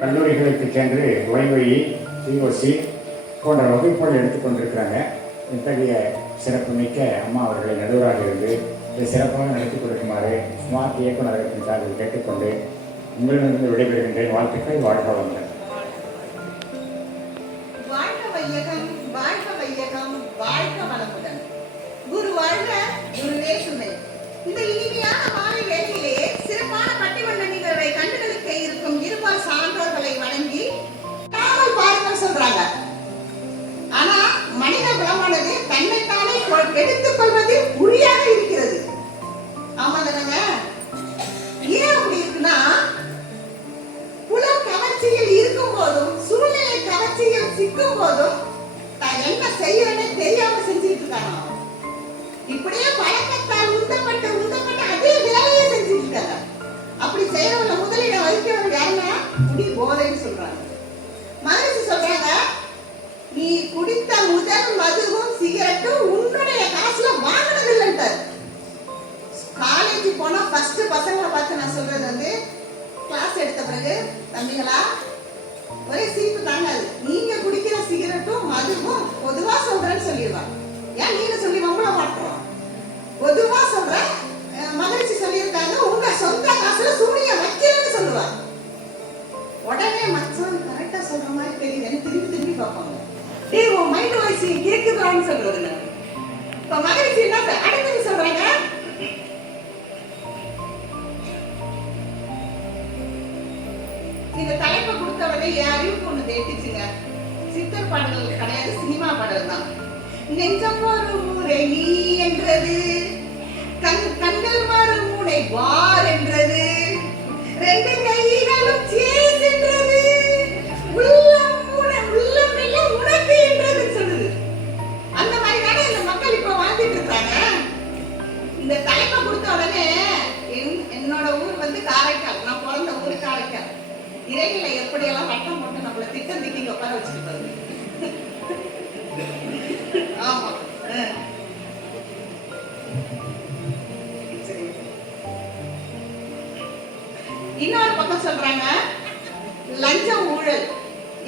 கல்லூரிகளுக்கு சென்று y y COC போன்ற வகுப்புகள் எடுத்துக்கொண்டிருக்கிறாங்க. இத்தகைய சிறப்புமிக்க அம்மா அவர்களை நடுவராக இருந்து இதை சிறப்பாக நடத்தி கொடுக்குமாறு ஸ்மார்ட் இயக்குநரகத்தின் சார்பில் கேட்டுக்கொண்டு உங்களிடமிருந்து விடைபெறுகின்றேன். வாழ்த்துக்கள். வாழ்க வளமுடன். வாழ்க வையகம், வாழ்க வையகம், வாழ்க வளமுடன். குரு வாழ்க, குருவே துணை. இந்த இனிமையான மாலை வேளையிலே சிறப்பான பட்டிமன்ற நிகழ்வை கண்டுகளுக்கு இருக்கும் இருபால் சான்றோர்களை வணங்கி காவல் பாருங்கள் சொல்றாங்க. ஆனா மனித குலமானது தன்னைத்தானே எடுத்துக் கொள்வது உரியாக இருக்கிறது. ஆமா தானங்க? ஏன் அப்படி இருக்குன்னா, புலம் கவர்ச்சியில் இருக்கும் போதும் சூழ்நிலை கவர்ச்சியில் சிக்கும் போதும் தான் என்ன செய்யறேன்னு தெரியாம செஞ்சுட்டு இருக்காங்க. இப்படியே பழக்கத்தால் உந்தப்பட்டு அதே வேலையை செஞ்சுட்டு இருக்காங்க. அப்படி செய்யறவங்க முதலிடம் வகிக்கிறவங்க யாருன்னா குடி போதைன்னு சொல்றாங்க. மகிழ்ச்சி சொல்றாங்க, நீ குடித்த முதல் மதுவும் சிகரெட்டும் உன்னுடைய காசுல வாங்கினது இல்லைன்ட்டார். காலேஜ் போனா ஃபர்ஸ்ட் பசங்களை பார்த்து நான் சொல்றது வந்து, கிளாஸ் எடுத்த பிறகு தம்பிகளா ஒரே சிரிப்பு தாங்காது. நீங்க குடிக்கிற சிகரெட்டும் மதுவும் பொதுவா சொல்றேன்னு சொல்லிடுவாங்க. ஏன் நீங்க சொல்லி நம்மள மாட்டோம்? பொதுவா சொல்ற மகிழ்ச்சி சொல்லியிருக்காங்க, உங்க சொந்த காசுல சூனிய வைக்கிறேன்னு சொல்லுவாங்க. உடனே மச்சான் கரெக்டா சொல்ற மாதிரி தெரியுதுன்னு திருப்பி பார்ப்பாங்க. டேய் உன் மைண்ட் வாய்ஸ் கேக்குதான்னு சொல்றது. இப்ப மகிழ்ச்சி என்ன அடுத்தது சொல்றாங்க, இந்த தலைப்பை கொடுத்தவரை யாரையும் ஒண்ணு தேடிச்சுங்க. சித்தர் பாடல்கள் கிடையாது, சினிமா பாடல் தான். நெஞ்சம் ஒரு முறை நீ என்றது, கண்கள் மறு முனை வார் என்றது, ரெண்டு கைகளும் சேஸ் என்றது, உள்ளம் எல்லாம் உனக்கு என்றது சொல்லுது. அந்த மாதிரி தானே இந்த மக்கள் இப்ப வாழ்ந்துட்டு இருக்காங்க. இந்த தலைப்பை கொடுத்த உடனே என்னோட ஊர் வந்து காரைக்கால், நான் பிறந்த ஊர் காரைக்கால். இறைகளை எப்படியெல்லாம் வட்டம் போட்டு நம்மள திட்டம் திட்டிங்க உட்கார வச்சுட்டு. ஆமா, இன்னொரு பக்கம் சொல்றாங்க லஞ்சம் ஊழல்.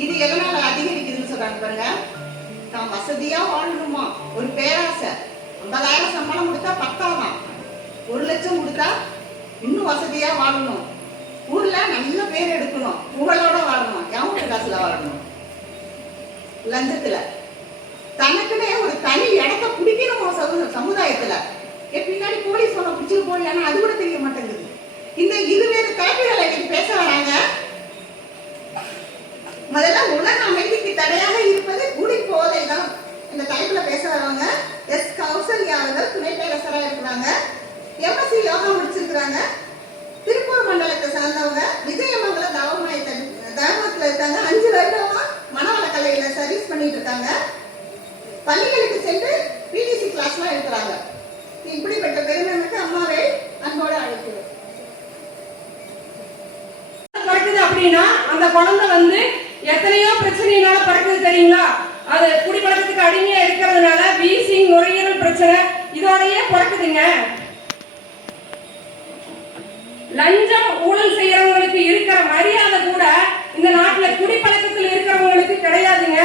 இது எதனால அதிகரிக்குதுன்னு சொல்றாங்க பாருங்க. தான் வசதியா வாழணுமா, ஒரு பேராசை. 50,000 சம்பளம் கொடுத்தா பத்தாதான், 1,00,000 கொடுத்தா இன்னும் வசதியா வாழணும், ஊர்ல நல்ல பேர் எடுக்கணும், புகழோட வாழணும், எவங்க காசுல வாழணும். லஞ்சத்துல தனக்குன்னே ஒரு தனி இடத்த பிடிக்கணும் சமுதாயத்துல. பின்னாடி போலீஸ் போன பிடிச்சு போடலன்னா அது கூட தெரிய மாட்டேங்குது. இந்த இருவேறு தலைப்புகளை பேச வராங்க. முதல்ல உலக அமைதிக்கு தடையாக இருப்பது குடி போதை தான். இந்த தலைப்புல பேச வரவங்க எஸ் கௌசல்யா அவர்கள் துணை பேரரசராக இருக்கிறாங்க. எம்எஸ்சி யோகா முடிச்சிருக்கிறாங்க. திருப்பூர் மண்டலத்தை சார்ந்தவங்க. விஜயமங்கலம் தவமத்துல இருக்காங்க. 5 வருடமா மனவள கலையில சர்வீஸ் பண்ணிட்டு இருக்காங்க. பள்ளிகளுக்கு சென்று பிடிசி கிளாஸ்லாம் எடுக்கிறாங்க. இப்படிப்பட்ட பெருமைக்கு அம்மாவை அன்போடு அழைக்கிறோம். பிறக்குது அப்படின்னா அந்த குழந்தை வந்து எத்தனையோ பிரச்சனையினால பிறக்குது தெரியுங்களா? அது குடிப்பழக்கத்துக்கு அடிமையா இருக்கிறதுனால வீசிங், நுரையீரல் பிரச்சனை இதோடயே பிறக்குதுங்க. லஞ்சம் ஊழல் செய்யறவங்களுக்கு இருக்கிற மரியாதை கூட இந்த நாட்டுல குடிப்பழக்கத்தில் இருக்கிறவங்களுக்கு கிடையாதுங்க.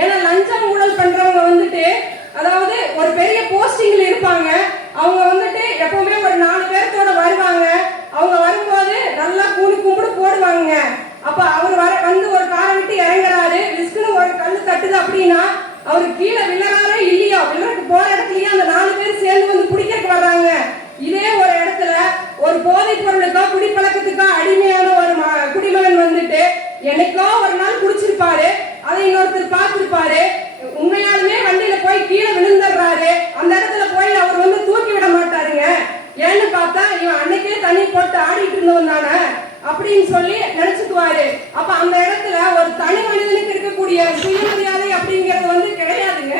ஏன்னா லஞ்சம் ஊழல் பண்றவங்க வந்துட்டு, அதாவது ஒரு பெரிய போஸ்டிங்ல இருப்பாங்க. அவங்க வந்துட்டு எப்பவுமே ஒரு 4 பேர்த்தோட வருவாங்க. அவங்க வரும்போது நல்லா கூடி கும்பிடு போடுவாங்க. அப்ப அவர் வந்து ஒரு காரை விட்டு இறங்குறாரு, விஸ்குன்னு ஒரு கல்லு தட்டுது அப்படின்னா அவரு கீழே விழறாரோ இல்லையோ, விழறக்கு போற இடத்துலயே அந்த 4 பேர் சேர்ந்து வந்து குடிக்கிறதுக்கு வர்றாங்க. இதே ஒரு இடத்துல ஒரு போதைப் பொருளுக்கோ குடிப்பழக்கத்துக்கோ அடிமையான ஒரு குடிமகன் வந்துட்டு என்னைக்கோ ஒரு நாள் குடிச்சிருப்பாரு, அதை இன்னொருத்தர் பார்த்திருப்பாரு, உண்மையாலுமே வண்டியில போய் கீழே விழுந்துடுறாரு. அந்த இடத்துல போய் அவர் வந்து தூக்கி விட மாட்டாருங்க. ஏன்னு பார்த்தா இவன் அன்னைக்கே தண்ணி போட்டு ஆடிட்டு இருந்தவன் தானே அப்படின்னு சொல்லி நினைச்சுக்குவாரு. அப்ப அந்த இடத்துல ஒரு தனி மனிதனுக்கு இருக்கக்கூடிய சுயமரியாதை அப்படிங்கிறது வந்து கிடையாதுங்க.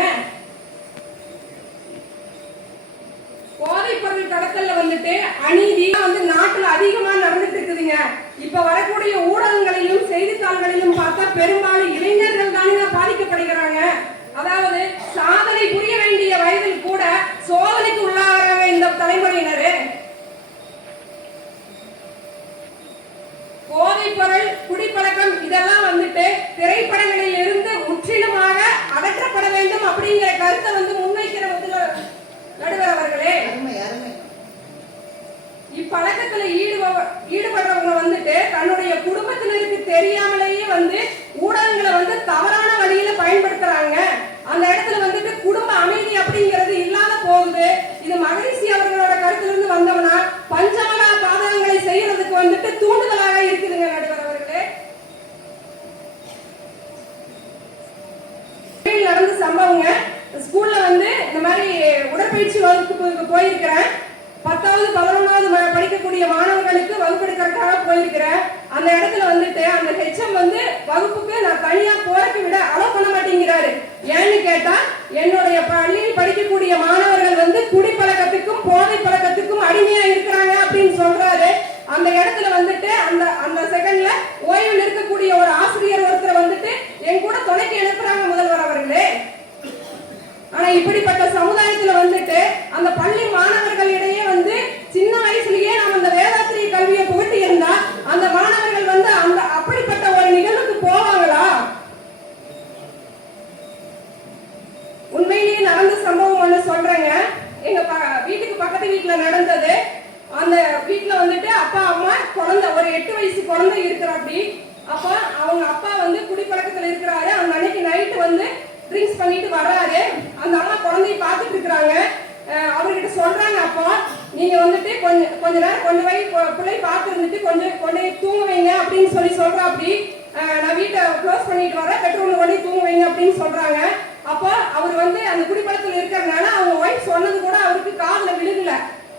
போதைப் பொருள் கடத்தல்ல வந்துட்டு அநீதி வந்து நாட்டுல அதிகமா நடந்துட்டு இருக்குதுங்க. இப்ப வரக்கூடிய ஊடகங்களிலும் செய்தித்தாள்களிலும் பார்த்தா பெரும்பாலும் இளைஞர்கள் தானுங்க பாதிக்கப்படுகிறாங்க. அதாவது சாதனை புரிய வேண்டிய வயதில் கூட சோதனைக்கு உள்ளாக இந்த தலைமுறையினரு. போதைப் பொருள், குடிப்பழக்கம் இதை திரைப்படங்களில் இருந்து முற்றிலுமாக அகற்றப்பட வேண்டும் அப்படிங்கிற கருத்தை வந்து முன்வைக்கிற நடுவர் அவர்களே. அருமை அருமை. இப்பழக்கத்துல ஈடுபடுறவங்க வந்துட்டு தன்னுடைய குடும்பத்தினருக்கு தெரியாமலேயே வந்து ஊடகங்களை வந்து தவறான வழியில பயன்படுத்துறாங்க. அந்த இடத்துல வந்துட்டு குடும்ப அமைதி அப்படிங்கிறது இல்லாத போகுது. இது மகரிஷி அவர்களோட கருத்துல இருந்து வந்தவனா பஞ்சமலா பாதகங்களை செய்யறதுக்கு வந்துட்டு தூண்டுதலாக இருக்குதுங்க நடுவர் அவர்களே. நடந்த சம்பவங்க. ஸ்கூல்ல வந்து இந்த மாதிரி உடற்பயிற்சி வகுப்புக்கு போயிருக்கிறேன். 10வது 11வது படிக்கக்கூடிய மாணவர்களுக்கு வகுப்பெடுக்கிறதுக்காக போயிருக்கிறேன். அந்த இடத்துல வந்துட்டு அந்த ஹெச்எம் வந்து வகுப்புக்கு நான் தனியா போறதுக்கு விட அலோவ் பண்ண மாட்டேங்கிறாரு. ஏன்னு கேட்டா என்னுடைய பள்ளியில் படிக்கக்கூடிய மாணவர்கள் வந்து குடிப்பழக்கத்துக்கும் போதை பழக்கத்துக்கும் அடிமையா இருக்கிறாங்க அப்படின்னு சொல்றாரு. அந்த இடத்துல வந்துட்டு அந்த செகண்ட்ல ஓய்வில் இருக்கக்கூடிய ஒரு ஆசிரியர் ஒருத்தர் வந்துட்டு என் கூட துணைக்கு எழுப்புறாங்க முதல்வர் அவர்களே. ஆனா இப்படிப்பட்ட சமுதாயத்துல வந்துட்டு அந்த பள்ளி மாணவர்களிடையே வந்து சின்ன வயசுலயே நம்ம அந்த வேதாத்திரிய கல்வியை புகட்டி இருந்தா அந்த மாணவர்கள் வந்து அந்த அப்படிப்பட்ட ஒரு நிகழ்வுக்கு போவாங்களா? உண்மையிலேயே நடந்த சம்பவம் ஒண்ணு சொல்றேங்க. எங்க வீட்டுக்கு பக்கத்து வீட்டுல நடந்தது. அந்த வீட்டுல வந்துட்டு அப்பா அம்மா குழந்தை ஒரு 8 வயசு குழந்தை இருக்கிறாப்படி. அப்ப அவங்க அப்பா வந்து குடிப்பழக்கத்துல இருக்கிறாரு. அந்த அன்னைக்கு நைட்டு வந்து ட்ரிங்க்ஸ் பண்ணிட்டு வர்றாரு. அந்த அம்மா குழந்தைய பார்த்துட்டு இருக்கிறாங்க. அவர்கிட்ட சொல்றாங்க, அப்பா நீங்க வந்துட்டு கொஞ்ச நேரம் கொண்டு போய் பிள்ளை பார்த்து இருந்துட்டு கொண்டு தூங்க வைங்க அப்படின்னு சொல்றா. அப்படி நான் வீட்டை க்ளோஸ் பண்ணிட்டு வரேன், பெட்ரூம்ல கொண்டு தூங்க வைங்க அப்படின்னு சொல்றாங்க. அப்போ அவர் வந்து அந்த குடிப்பழக்கத்துல இருக்கிறதுனால அவங்க ஒய்ஃப் சொன்னது கூட அவருக்கு காதுல விழுகல.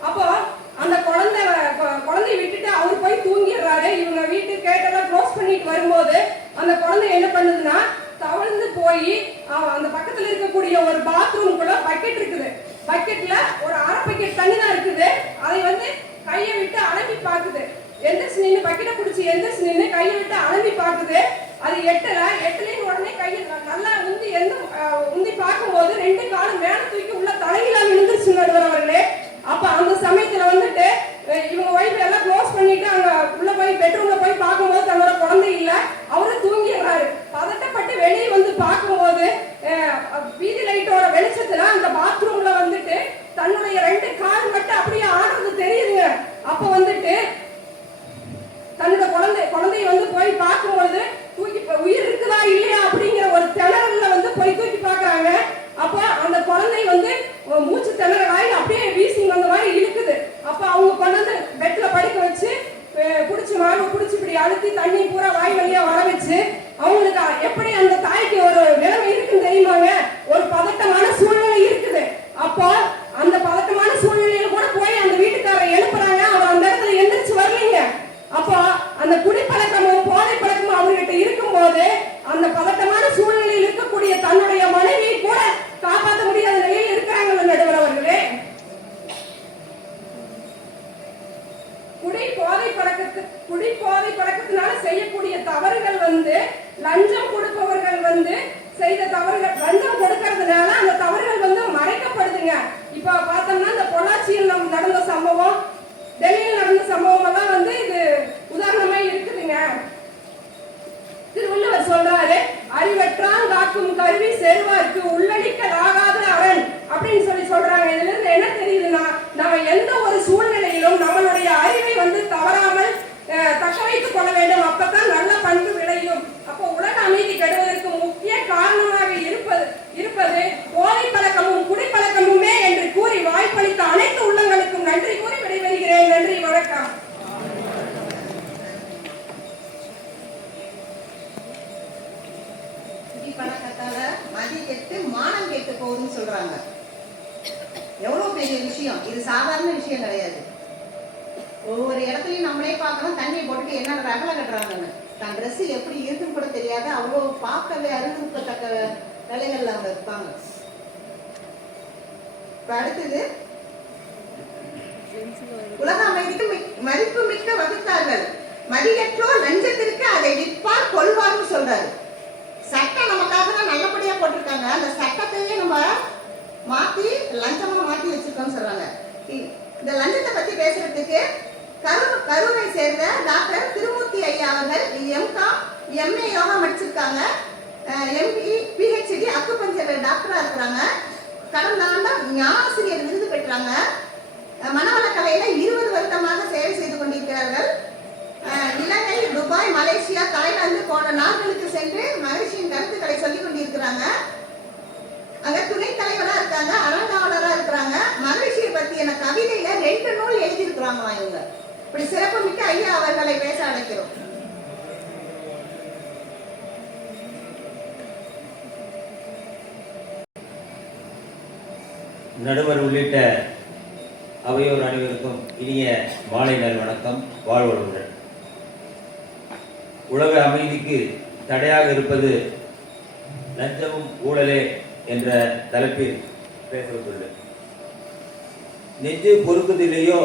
அப்போ அந்த குழந்தைய விட்டுட்டு அவர் போய் தூங்கிடுறாரு. இவங்க வீட்டு கேட்டெல்லாம் க்ளோஸ் பண்ணிட்டு வரும்போது அந்த குழந்தை என்ன பண்ணுதுன்னா தவழ்ந்து போய் அந்த பக்கத்துல இருக்கக்கூடிய ஒரு பாத்ரூம்குள்ள பக்கெட் இருக்குது. பக்கெட்ல ஒரு அரை பக்கெட் தண்ணி தான் இருக்குது. அதை வந்து கையை விட்டு அலம்பி பாக்குது. எந்திரிச்சு நின்று பக்கெட்டை பிடிச்சி எந்திரிச்சு நின்று கையை விட்டு அலம்பி பாக்குது. அது எட்டலையும் உடனே கையை நல்லா உந்தி பார்க்கும்போது 2 காலும் மேல தூக்கி உள்ள தலையில விழுந்துருச்சு நடுவர் அவர்களே. அப்ப அந்த சமயத்துல வந்துட்டு இவங்க ஒய்ஃப் எல்லாம் க்ளோஸ் பண்ணிட்டு அங்க உள்ள போய் பெட்ரூம்ல போய் பார்க்கும்போது தன்னோட குழந்தை இல்ல, அவரு தூங்கிடுறாரு. பதட்டப்பட்டு வெளியே வந்து பார்க்கும்போது வீதி லைட்டோட வெளிச்சத்துல அந்த பாத்ரூம்ல வந்துட்டு தன்னுடைய 2 கால் மட்டும் அப்படியே ஆடுறது தெரியுதுங்க. அப்ப வந்துட்டு தன்னோட குழந்தைய வந்து போய் பார்க்கும்போது தூக்கி உயிர் இருக்குதா இல்லையா அப்படிங்கிற ஒரு திணறல்ல வந்து போய் தூக்கி பாக்குறாங்க. அப்ப அந்த குழந்தை வந்து மூச்சு திணறலாகி அப்படியே வீசிங் வந்த மாதிரி இருக்குது. அப்ப அவங்க கொண்டு வந்து பெட்ல படுக்க வச்சு மார்பு பிடிச்சி இப்படி அழுத்தி தண்ணி பூரா வாய் வழியா வர வச்சு அவங்களுக்கு எப்படி அந்த தாய்க்கு ஒரு நிலைமை இருக்குன்னு தெரியுமாங்க? ஒரு பதட்டமான சூழ்நிலை இருக்குது. அப்போ அந்த பதட்டமான சூழ்நிலையில கூட போய் அந்த வீட்டுக்காரரை எழுப்புறாங்க. அவர் அந்த இடத்துல எந்திரிச்சு வரலீங்க. அப்போ அந்த குடிப்பழக்கமும் போதை பழக்கமும் அவர்கிட்ட இருக்கும்போது அந்த பதட்டமான சூழ்நிலையில் இருக்கக்கூடிய தன்னுடைய மனைவியை கூட காப்பாற்ற முடியாத நிலையில் இருக்கிறாங்க நடுவர் அவர்களே. குடி போதை பழக்கத்தினால செய்யக்கூடிய தவறுகள் வந்து லஞ்சம் கொடுப்பவர்கள் வந்து செய்த தவறுகள், லஞ்சம் கொடுக்கறதுனால அந்த தவறுகள் வந்து மறைக்கப்படுதுங்க. இப்ப பார்த்தோம்னா இந்த பொள்ளாச்சியில் நடந்த சம்பவம், டெல்லியில் நடந்த சம்பவம் எல்லாம் வந்து இது உதாரணமா இருக்குதுங்க. திருவள்ளுவர் சொல்றாரு, அறிவற்றான் காக்கும் கருவி செல்வார்க்கு உள்ளடிக்கலாகாத அரண் அப்படின்னு சொல்றாங்க. இதுல இருந்து என்ன தெரியுதுன்னா, நம்ம எந்த ஒரு சூழ்நிலையிலும் நம்மளுடைய அறிவை வந்து தவறாமல் தக்க வைத்துக் கொள்ள வேண்டும். அப்பதான் நல்ல பண்பு விளையும். அப்போ உலக அமைதி கெடுவதற்கு முக்கிய காரணமாக இருப்பது போதை பழக்கமும் குடிப்பழக்கமுமே என்று கூறி வாய்ப்பளித்த அனைத்து உள்ளங்களுக்கும் நன்றி கூறி விடைபெறுகிறேன். நன்றி, வணக்கம். குடிப்பழக்கத்தால மதி கெட்டு மானம் கெட்டு போகுதுன்னு சொல்றாங்க. எவ்வளவு பெரிய விஷயம் இது! சாதாரண விஷயம் கிடையாது. ஒவ்வொரு இடத்துலயும் நம்மளே பார்க்கணும், தண்ணியை போட்டுட்டு என்ன ரகலை கட்டுறாங்கன்னு. தன் ட்ரெஸ் எப்படி இருக்குன்னு கூட தெரியாத அவ்வளவு பார்க்கவே அருவருக்கத்தக்க நிலைகள்ல அவங்க இருப்பாங்க. இப்ப அடுத்தது, உலக அமைதிக்கு மதிப்பு மிக்க வகுத்தார்கள், மதியற்றோர் லஞ்சத்திற்கு அதை விற்பார் கொள்வார்னு சொல்றாரு. சட்டம் நமக்காக தான் நல்லபடியா போட்டிருக்காங்க. அந்த சட்டத்தையே நம்ம மாத்தி லஞ்சமா மாத்தி வச்சிருக்கோம்னு சொல்றாங்க. இந்த லஞ்சத்தை பத்தி பேசுறதுக்கு கரூரை சேர்ந்த டாக்டர் திருமூர்த்தி ஐயா அவர்கள், எம்காம் எம்ஏ யோகா முடிச்சிருக்காங்க, எம்பி பிஹெச்டி அக்குபஞ்சர் டாக்டரா இருக்கிறாங்க. கடந்த ஆண்டு ஞானாசிரியர் விருது பெற்றாங்க. மனவள கலையில 20 வருடமாக சேவை செய்து கொண்டிருக்கிறார்கள். இலங்கை, துபாய், மலேசியா, தாய்லாந்து போன்ற நாடுகளுக்கு சென்று மகிழ்ச்சியின் கருத்துக்களை சொல்லிக் கொண்டிருக்கிறாங்க. அங்க துணைத் தலைவரா இருக்காங்க, அறங்காவலரா இருக்கிறாங்க. மகிழ்ச்சியை பத்தின கவிதையில 2 நூல் எழுதியிருக்கிறாங்க. இவங்க இப்படி சிறப்புமிக்க ஐயா அவர்களை பேச அழைக்கிறோம். நடுவர் உள்ளிட்ட அவையோர் அனைவருக்கும் இனிய மாலை நல் வணக்கம். வாழ்வளமுடன். உலக அமைதிக்கு தடையாக இருப்பது லஞ்சமும் ஊழலே என்ற தலைப்பில் பேசப்பட்டுள்ளது. நெஞ்சு பொறுப்பதிலேயோ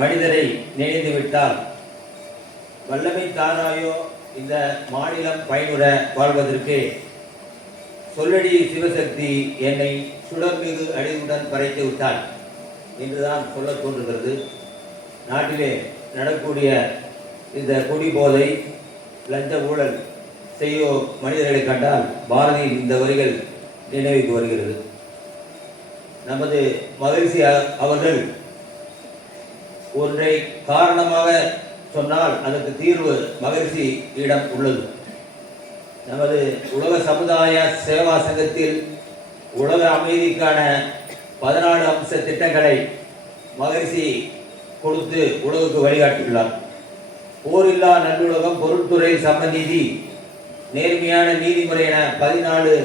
மனிதரை நினைந்து விட்டால் வல்லமை தானாயோ இந்த மாநிலம் பயனுற வாழ்வதற்கு சொல்லடி சிவசக்தி என்னை சுடர்மிகு அடிவுடன் பறைத்து விட்டாள் என்றுதான் சொல்ல தோன்றுகிறது. நாட்டிலே நடக்கூடிய இந்த குடி போதை, லஞ்ச ஊழல் செய்யோ மனிதர்களை கண்டால் பாரதியின் இந்த வரிகள் நினைவுக்கு வருகிறது. நமது மகிழ்ச்சி அவர்கள் ஒன்றை காரணமாக சொன்னால் அதற்கு தீர்வு மகிழ்ச்சி இடம் உள்ளது. நமது உலக சமுதாய சேவா சங்கத்தில் உலக அமைதிக்கான 14 அம்ச திட்டங்களை மகிழ்ச்சி கொடுத்து உலகுக்கு வழிகாட்டியுள்ளார். போரில்லா நல்லுலகம், பொருட்துறை சமநீதி, நேர்மையான நீதிமுறை என 14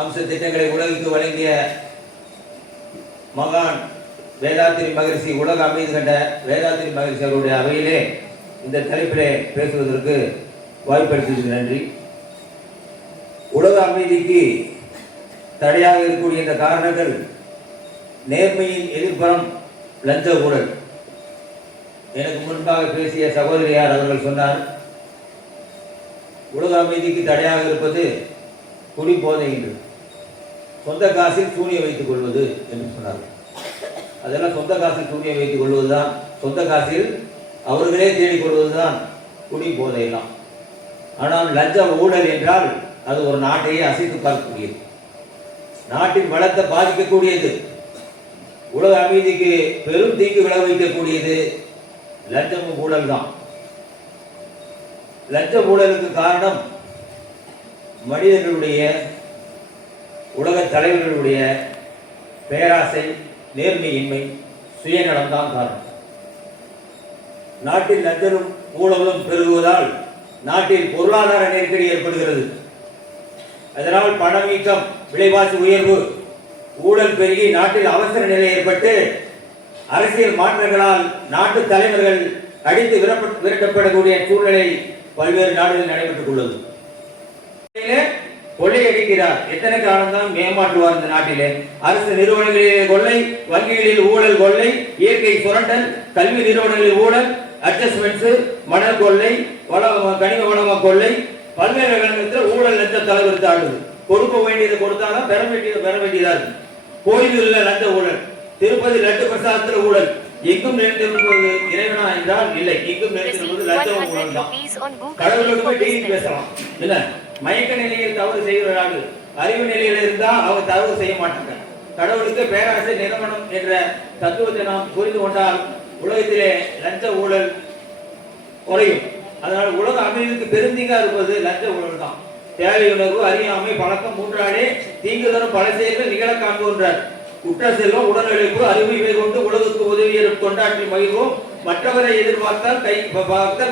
அம்ச திட்டங்களை உலகுக்கு வழங்கிய மகான் வேதாத்திரி மகிழ்ச்சி, உலக அமைதி கண்ட வேதாத்திரி மகிழ்ச்சி அவருடைய அவையிலே இந்த தலைப்பிலே பேசுவதற்கு வாய்ப்பளித்ததுக்கு நன்றி. உலக அமைதிக்கு தடையாக இருக்கக்கூடிய இந்த காரணங்கள் நேர்மையின் எதிர்ப்புறம் லஞ்ச ஊழல். எனக்கு முன்பாக பேசிய சகோதரியார் அவர்கள் சொன்னார், உலக அமைதிக்கு தடையாக இருப்பது குடி போதை என்று, சொந்த காசில் சூனியம் வைத்துக் கொள்வது என்று சொன்னார். அதெல்லாம் சொந்த காசில் சூனியம் வைத்துக் கொள்வதுதான், சொந்த காசில் அவர்களே தேடிக் கொள்வதுதான் குடி போதையெல்லாம். ஆனால் லஞ்ச ஊழல் என்றால் அது ஒரு நாட்டையே அசைத்து பார்க்கக்கூடியது, நாட்டின் வளத்தை பாதிக்கக்கூடியது, உலக அமைதிக்கு பெரும் தீங்கு விளைவிக்கக்கூடியது லஞ்சமும் ஊழல் தான். லஞ்ச ஊழலுக்கு காரணம் மனிதர்களுடைய, உலக தலைவர்களுடைய பேராசை, நேர்மையின்மை, சுயநலம்தான் காரணம். நாட்டில் லஞ்சமும் ஊழலும் பெருகுவதால் நாட்டில் பொருளாதார நெருக்கடி ஏற்படுகிறது. அதனால் பணவீக்கம், விலைவாசி உயர்வு, ஊழல் பெருகி நாட்டில் அவசர நிலை ஏற்பட்டு அரசியல் மாற்றங்களால் நாட்டு தலைவர்கள் அடித்து விரட்டப்படக்கூடிய சூழ்நிலை பல்வேறு நாடுகளில் நடைபெற்றுக் உள்ளது. கொள்ளையடிக்கிறார், எத்தனை காலம்தான் ஏமாற்றுவார் இந்த நாட்டிலே? அரசு நிறுவனங்களிலே கொள்ளை, வங்கிகளில் ஊழல் கொள்ளை, இயற்கை சுரண்டல், கல்வி நிறுவனங்களில் ஊழல், அட்ஜஸ்ட்மெண்ட்ஸ், மணல் கொள்ளை, கனிம வளம கொள்ளை, பல்வேறு ஊழல் லஞ்ச தலைவர் ஆடுது. கொடுக்க வேண்டியதை கொடுத்தாலும் பெற வேண்டியதா இருக்கு. கோயில்களில் லஞ்ச ஊழல், திருப்பதி லட்டு பிரசாதத்தில் ஊழல், எங்கும் நிறைந்திருப்பது இறைவனா என்றால் இல்லை, எங்கும் நிறைந்திருப்பது லஞ்ச ஊழல் தான். கடவுளோடு டெய்லி பேசலாம், இல்ல மயக்க நிலையில் தவறு செய்கிறார்கள், அறிவு நிலையில் இருந்தா அவங்க தவறு செய்ய மாட்டாங்க. கடவுளுக்கு பேராசை நிறுவனம் என்ற தத்துவத்தை நாம் புரிந்து கொண்டால் உலகத்திலே லஞ்ச ஊழல் குறையும். அதனால் உலக அமைதிக்கு பெருந்தீங்கா இருப்பது லஞ்ச ஊழல் தான். தேவையுணர்வு, அறியாமை, பழக்கம் மூன்றாலே தீங்கு தரும் பல செயல்கள் நிகழ காண்போன்றார். குற்ற செல்வம், உடல் இழைப்பு, அறிவு இவை கொண்டு உலகுக்கு உதவியரும் கொண்டாற்றி மகிழ்வோம். மற்றவரை எதிர்பார்த்தால்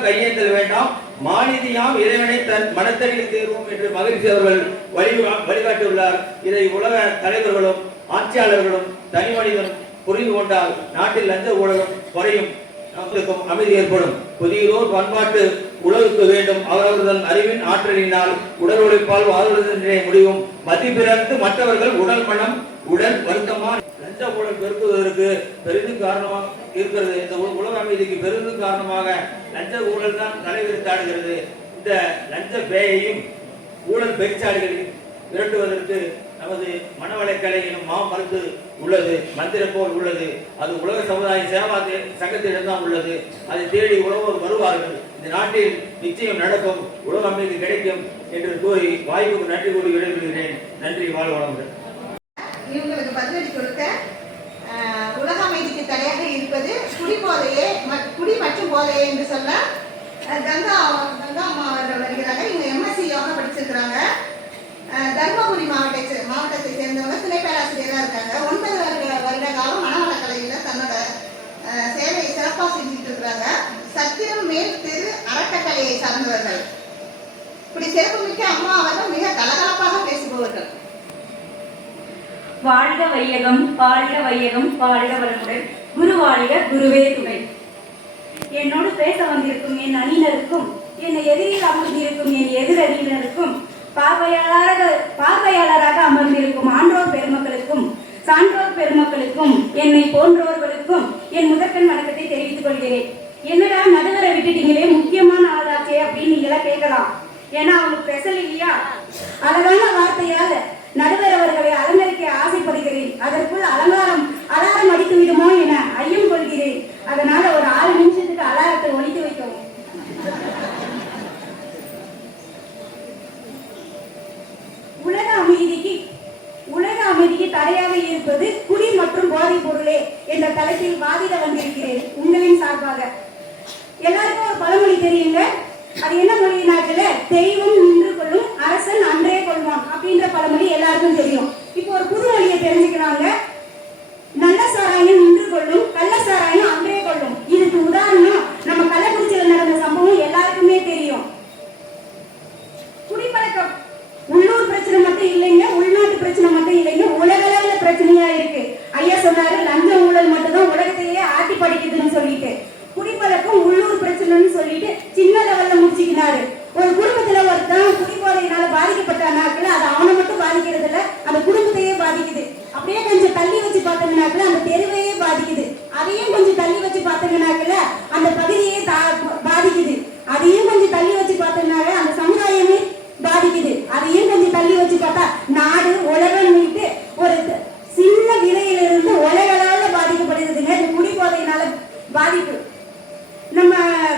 கையேந்தல் வேண்டாம், மாநிதியாம் இறைவனை தன் மனத்தடியில் தேர்வோம் என்று மகிழ்ச்சி அவர்கள் வழிகாட்டியுள்ளார். இதை உலக தலைவர்களும் ஆட்சியாளர்களும் தனி மனிதனும் புரிந்து கொண்டால் நாட்டில் லஞ்ச ஊழலும் குறையும், நமக்கும் அமைதி ஏற்படும். புதியோர் பண்பாட்டு உலகுக்கு வேண்டும், அவரவர்கள் அறிவின் ஆற்றலினால் உடல் உழைப்பால் வாழ்வதே முடிவும். மதி பிறந்து மற்றவர்கள் உடல் மனம் உடல் வருத்தமா லஞ்ச ஊழல் பெருக்குவதற்கு பெரிதும் காரணமாக இருக்கிறது. இந்த உலக அமைதிக்கு பெரிதும் காரணமாக லஞ்ச ஊழல் தான் தலைவிரித்தாடுகிறது. இந்த லஞ்ச பேயையும் ஊழல் பெருச்சாளிகளையும் விரட்டுவதற்கு நமது மனவளக்கலை எனும் மருந்து உள்ளது, மந்திரம் போல் உள்ளது. அது உலக சமுதாய சேவா சங்கத்திடம்தான் உள்ளது. அதை தேடி உழவோர் வருவார்கள். இந்த நாட்டில் நிச்சயம் நடக்கும், உலக அமைதி கிடைக்கும் என்று கூறி வாய்ப்புக்கு நன்றி கூறி விடைபெறுகிறேன். நன்றி, வாழ்க வளமுடன். இவங்களுக்கு பதிலடி கொடுக்க உலக அமைதிக்கு தடையாக இருப்பது குடி மற்றும் போதையே என்று சொல்ல கங்கா அம்மா அவர்கள் வருகிறாங்க. இவங்க எம்எஸ்சி யோகா படிச்சிருக்கிறாங்க. தர்மபுரி மாவட்டத்தை சேர்ந்தவங்க, துணை பேராசிரியராக இருக்காங்க. 9 வருட காலம் மனவளக்கலையில் தன்னோட சேவையை சிறப்பாக செஞ்சுட்டு இருக்கிறாங்க. சத்திரம் மேல் திரு அறக்கட்டளையை சார்ந்தவர்கள். இப்படி சிறப்புமிக்க அம்மா அவர்கள் மிக கலகலப்பாக பேசுபவர்கள். வாழ்க வையகம், வாழ்க வையகம், வாழ்க வளமுடன். குரு வாழ்க, குருவே துணை. என்னோடு பேச வந்திருக்கும் என் அணியினருக்கும், என்னை எதிரில் அமர்ந்திருக்கும் என் எதிரணியினருக்கும், பார்வையாளராக அமர்ந்திருக்கும் ஆன்றோர் பெருமக்களுக்கும் சான்றோர் பெருமக்களுக்கும் என்னை போன்றோர்களுக்கும் என் முதற்கண் வணக்கத்தை தெரிவித்துக் கொள்கிறேன். என்னடா நடுவரை விட்டுட்டீங்களே, முக்கியமான ஆளாச்சே அப்படின்னு நீங்களா கேட்கலாம். ஏன்னா அவங்க ஸ்பெஷல் இல்லையா? அழகான வார்த்தையால் நடுவர் அவர்களை அலங்கரிக்க ஆசைப்படுகிறேன். அதற்குள் அலாரம் அடித்து விடுமோ என ஐயம் கொள்கிறேன். அதனால ஒரு 6 நிமிஷத்துக்கு அலாரத்தை ஒழித்து வைக்கவும். உலக அமைதிக்கு தடையாக இருப்பது குடி மற்றும் போதைப் பொருளே என்ற தலைப்பில் வாதிட வந்திருக்கிறேன் உங்களின் சார்பாக. எல்லாருக்கும் ஒரு பழமொழி தெரியுங்க. அது என்ன மொழினாக்கல, தெய்வம் நின்று கொள்ளும், அரசன் அன்றே கொள்வான் அப்படின்ற பழமொழி எல்லாருக்கும் தெரியும். இப்போ ஒரு புது மொழியை தெரிஞ்சுக்கிறாங்க. நல்ல சாராயம் நின்று கொள்ளும், கள்ள சாராயம் அன்றே கொள்ளும். இதுக்கு உதாரணம் நம்ம கள்ளக்குறிச்சியில் நடந்த சம்பவம் எல்லாருக்குமே தெரியும். குடிப்பழக்கம் உள்ளூர் பிரச்சனை மட்டும் இல்லைங்க, உள்நாட்டு பிரச்சனை மட்டும் இல்லைங்க, உலகளவுல பிரச்சனையா இருக்கு. ஐயா சொன்னாரு, லஞ்ச ஊழல் மட்டும்தான் உலகத்தையே ஆட்டி படிக்குதுன்னு சொல்லிட்டு. குடிப்பழக்கம் உள்ளூர் பிரச்சனைன்னு சொல்லிட்டு சின்ன லெவல்ல முடிச்சுக்கினாரு. ஒரு குடும்பத்துல ஒருத்தன் குடிபோதையினால பாதிக்கப்பட்டானாக்குல அது அவனை மட்டும் பாதிக்கிறது இல்ல, அந்த குடும்பத்தையே பாதிக்குது. அப்படியே கொஞ்சம் தள்ளி வச்சு பார்த்தோம்னாக்குல அந்த தெருவையே பாதிக்குது. அதையும் கொஞ்சம் தள்ளி வச்சு பார்த்தோம்னாக்குல அந்த பகுதியே பாதிக்குது. அதையும் கொஞ்சம் தள்ளி வச்சு பார்த்தோம்னால அந்த சமுதாயமே பாதிக்குது. அதையும் கொஞ்சம் தள்ளி வச்சு பார்த்தா நாடு உலகம் மீட்டு ஒரு சின்ன விலையிலிருந்து உலகளால பாதிக்கப்படுகிறதுங்க இந்த குடிபோதையினால பாதிப்பு. நம்ம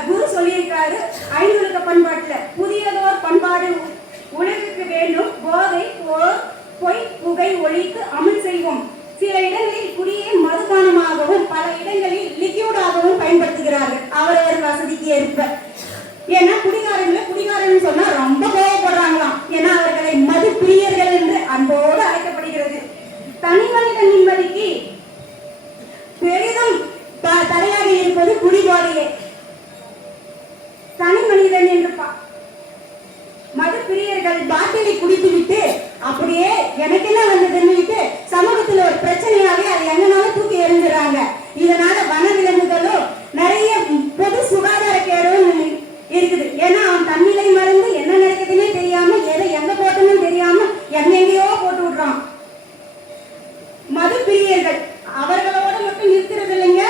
குரு சொல்லியிருக்காரு, ஐநூறுக்க பண்பாட்டுல புதியதோர் பண்பாடு உலகுக்கு வேண்டும், போதை பொய் புகை ஒழித்து அமல் செய்வோம். சில இடங்களில் குடியை மதுபானமாகவும் பல இடங்களில் லிக்யூடாகவும் பயன்படுத்துகிறார்கள் அவரவர் வசதிக்கு ஏற்ப. ஏன்னா குடிகாரன் சொன்னா ரொம்ப கோவப்படுறாங்களாம். ஏன்னா அவர்களை மது பிரியர்கள் என்று அன்போடு அழைக்கப்படுகிறது. தனி மனித நிம்மதிக்கு பெரிதும் தடையாக இருப்பது குடிபோதையே. தனி மனிதன் என்று மது பிரியர்கள் பாட்டிலை குடித்துவிட்டு அப்படியே எனக்கு என்ன வந்ததுன்னு சமூகத்தில் ஒரு பிரச்சனையாவே அது எங்கனாலும் தூக்கி எறிஞ்சுறாங்க. இதனால வனவிலங்குகளும் நிறைய பொது சுகாதார கேடும் இருக்குது. ஏன்னா அவன் தன்னிலை மறந்து என்ன நடக்குதுன்னே தெரியாம எதை எங்க போட்டோன்னு தெரியாம எங்கெங்கயோ போட்டு விடுறான். மது பிரியர்கள் அவர்களோட மட்டும் நிற்கிறது இல்லைங்க,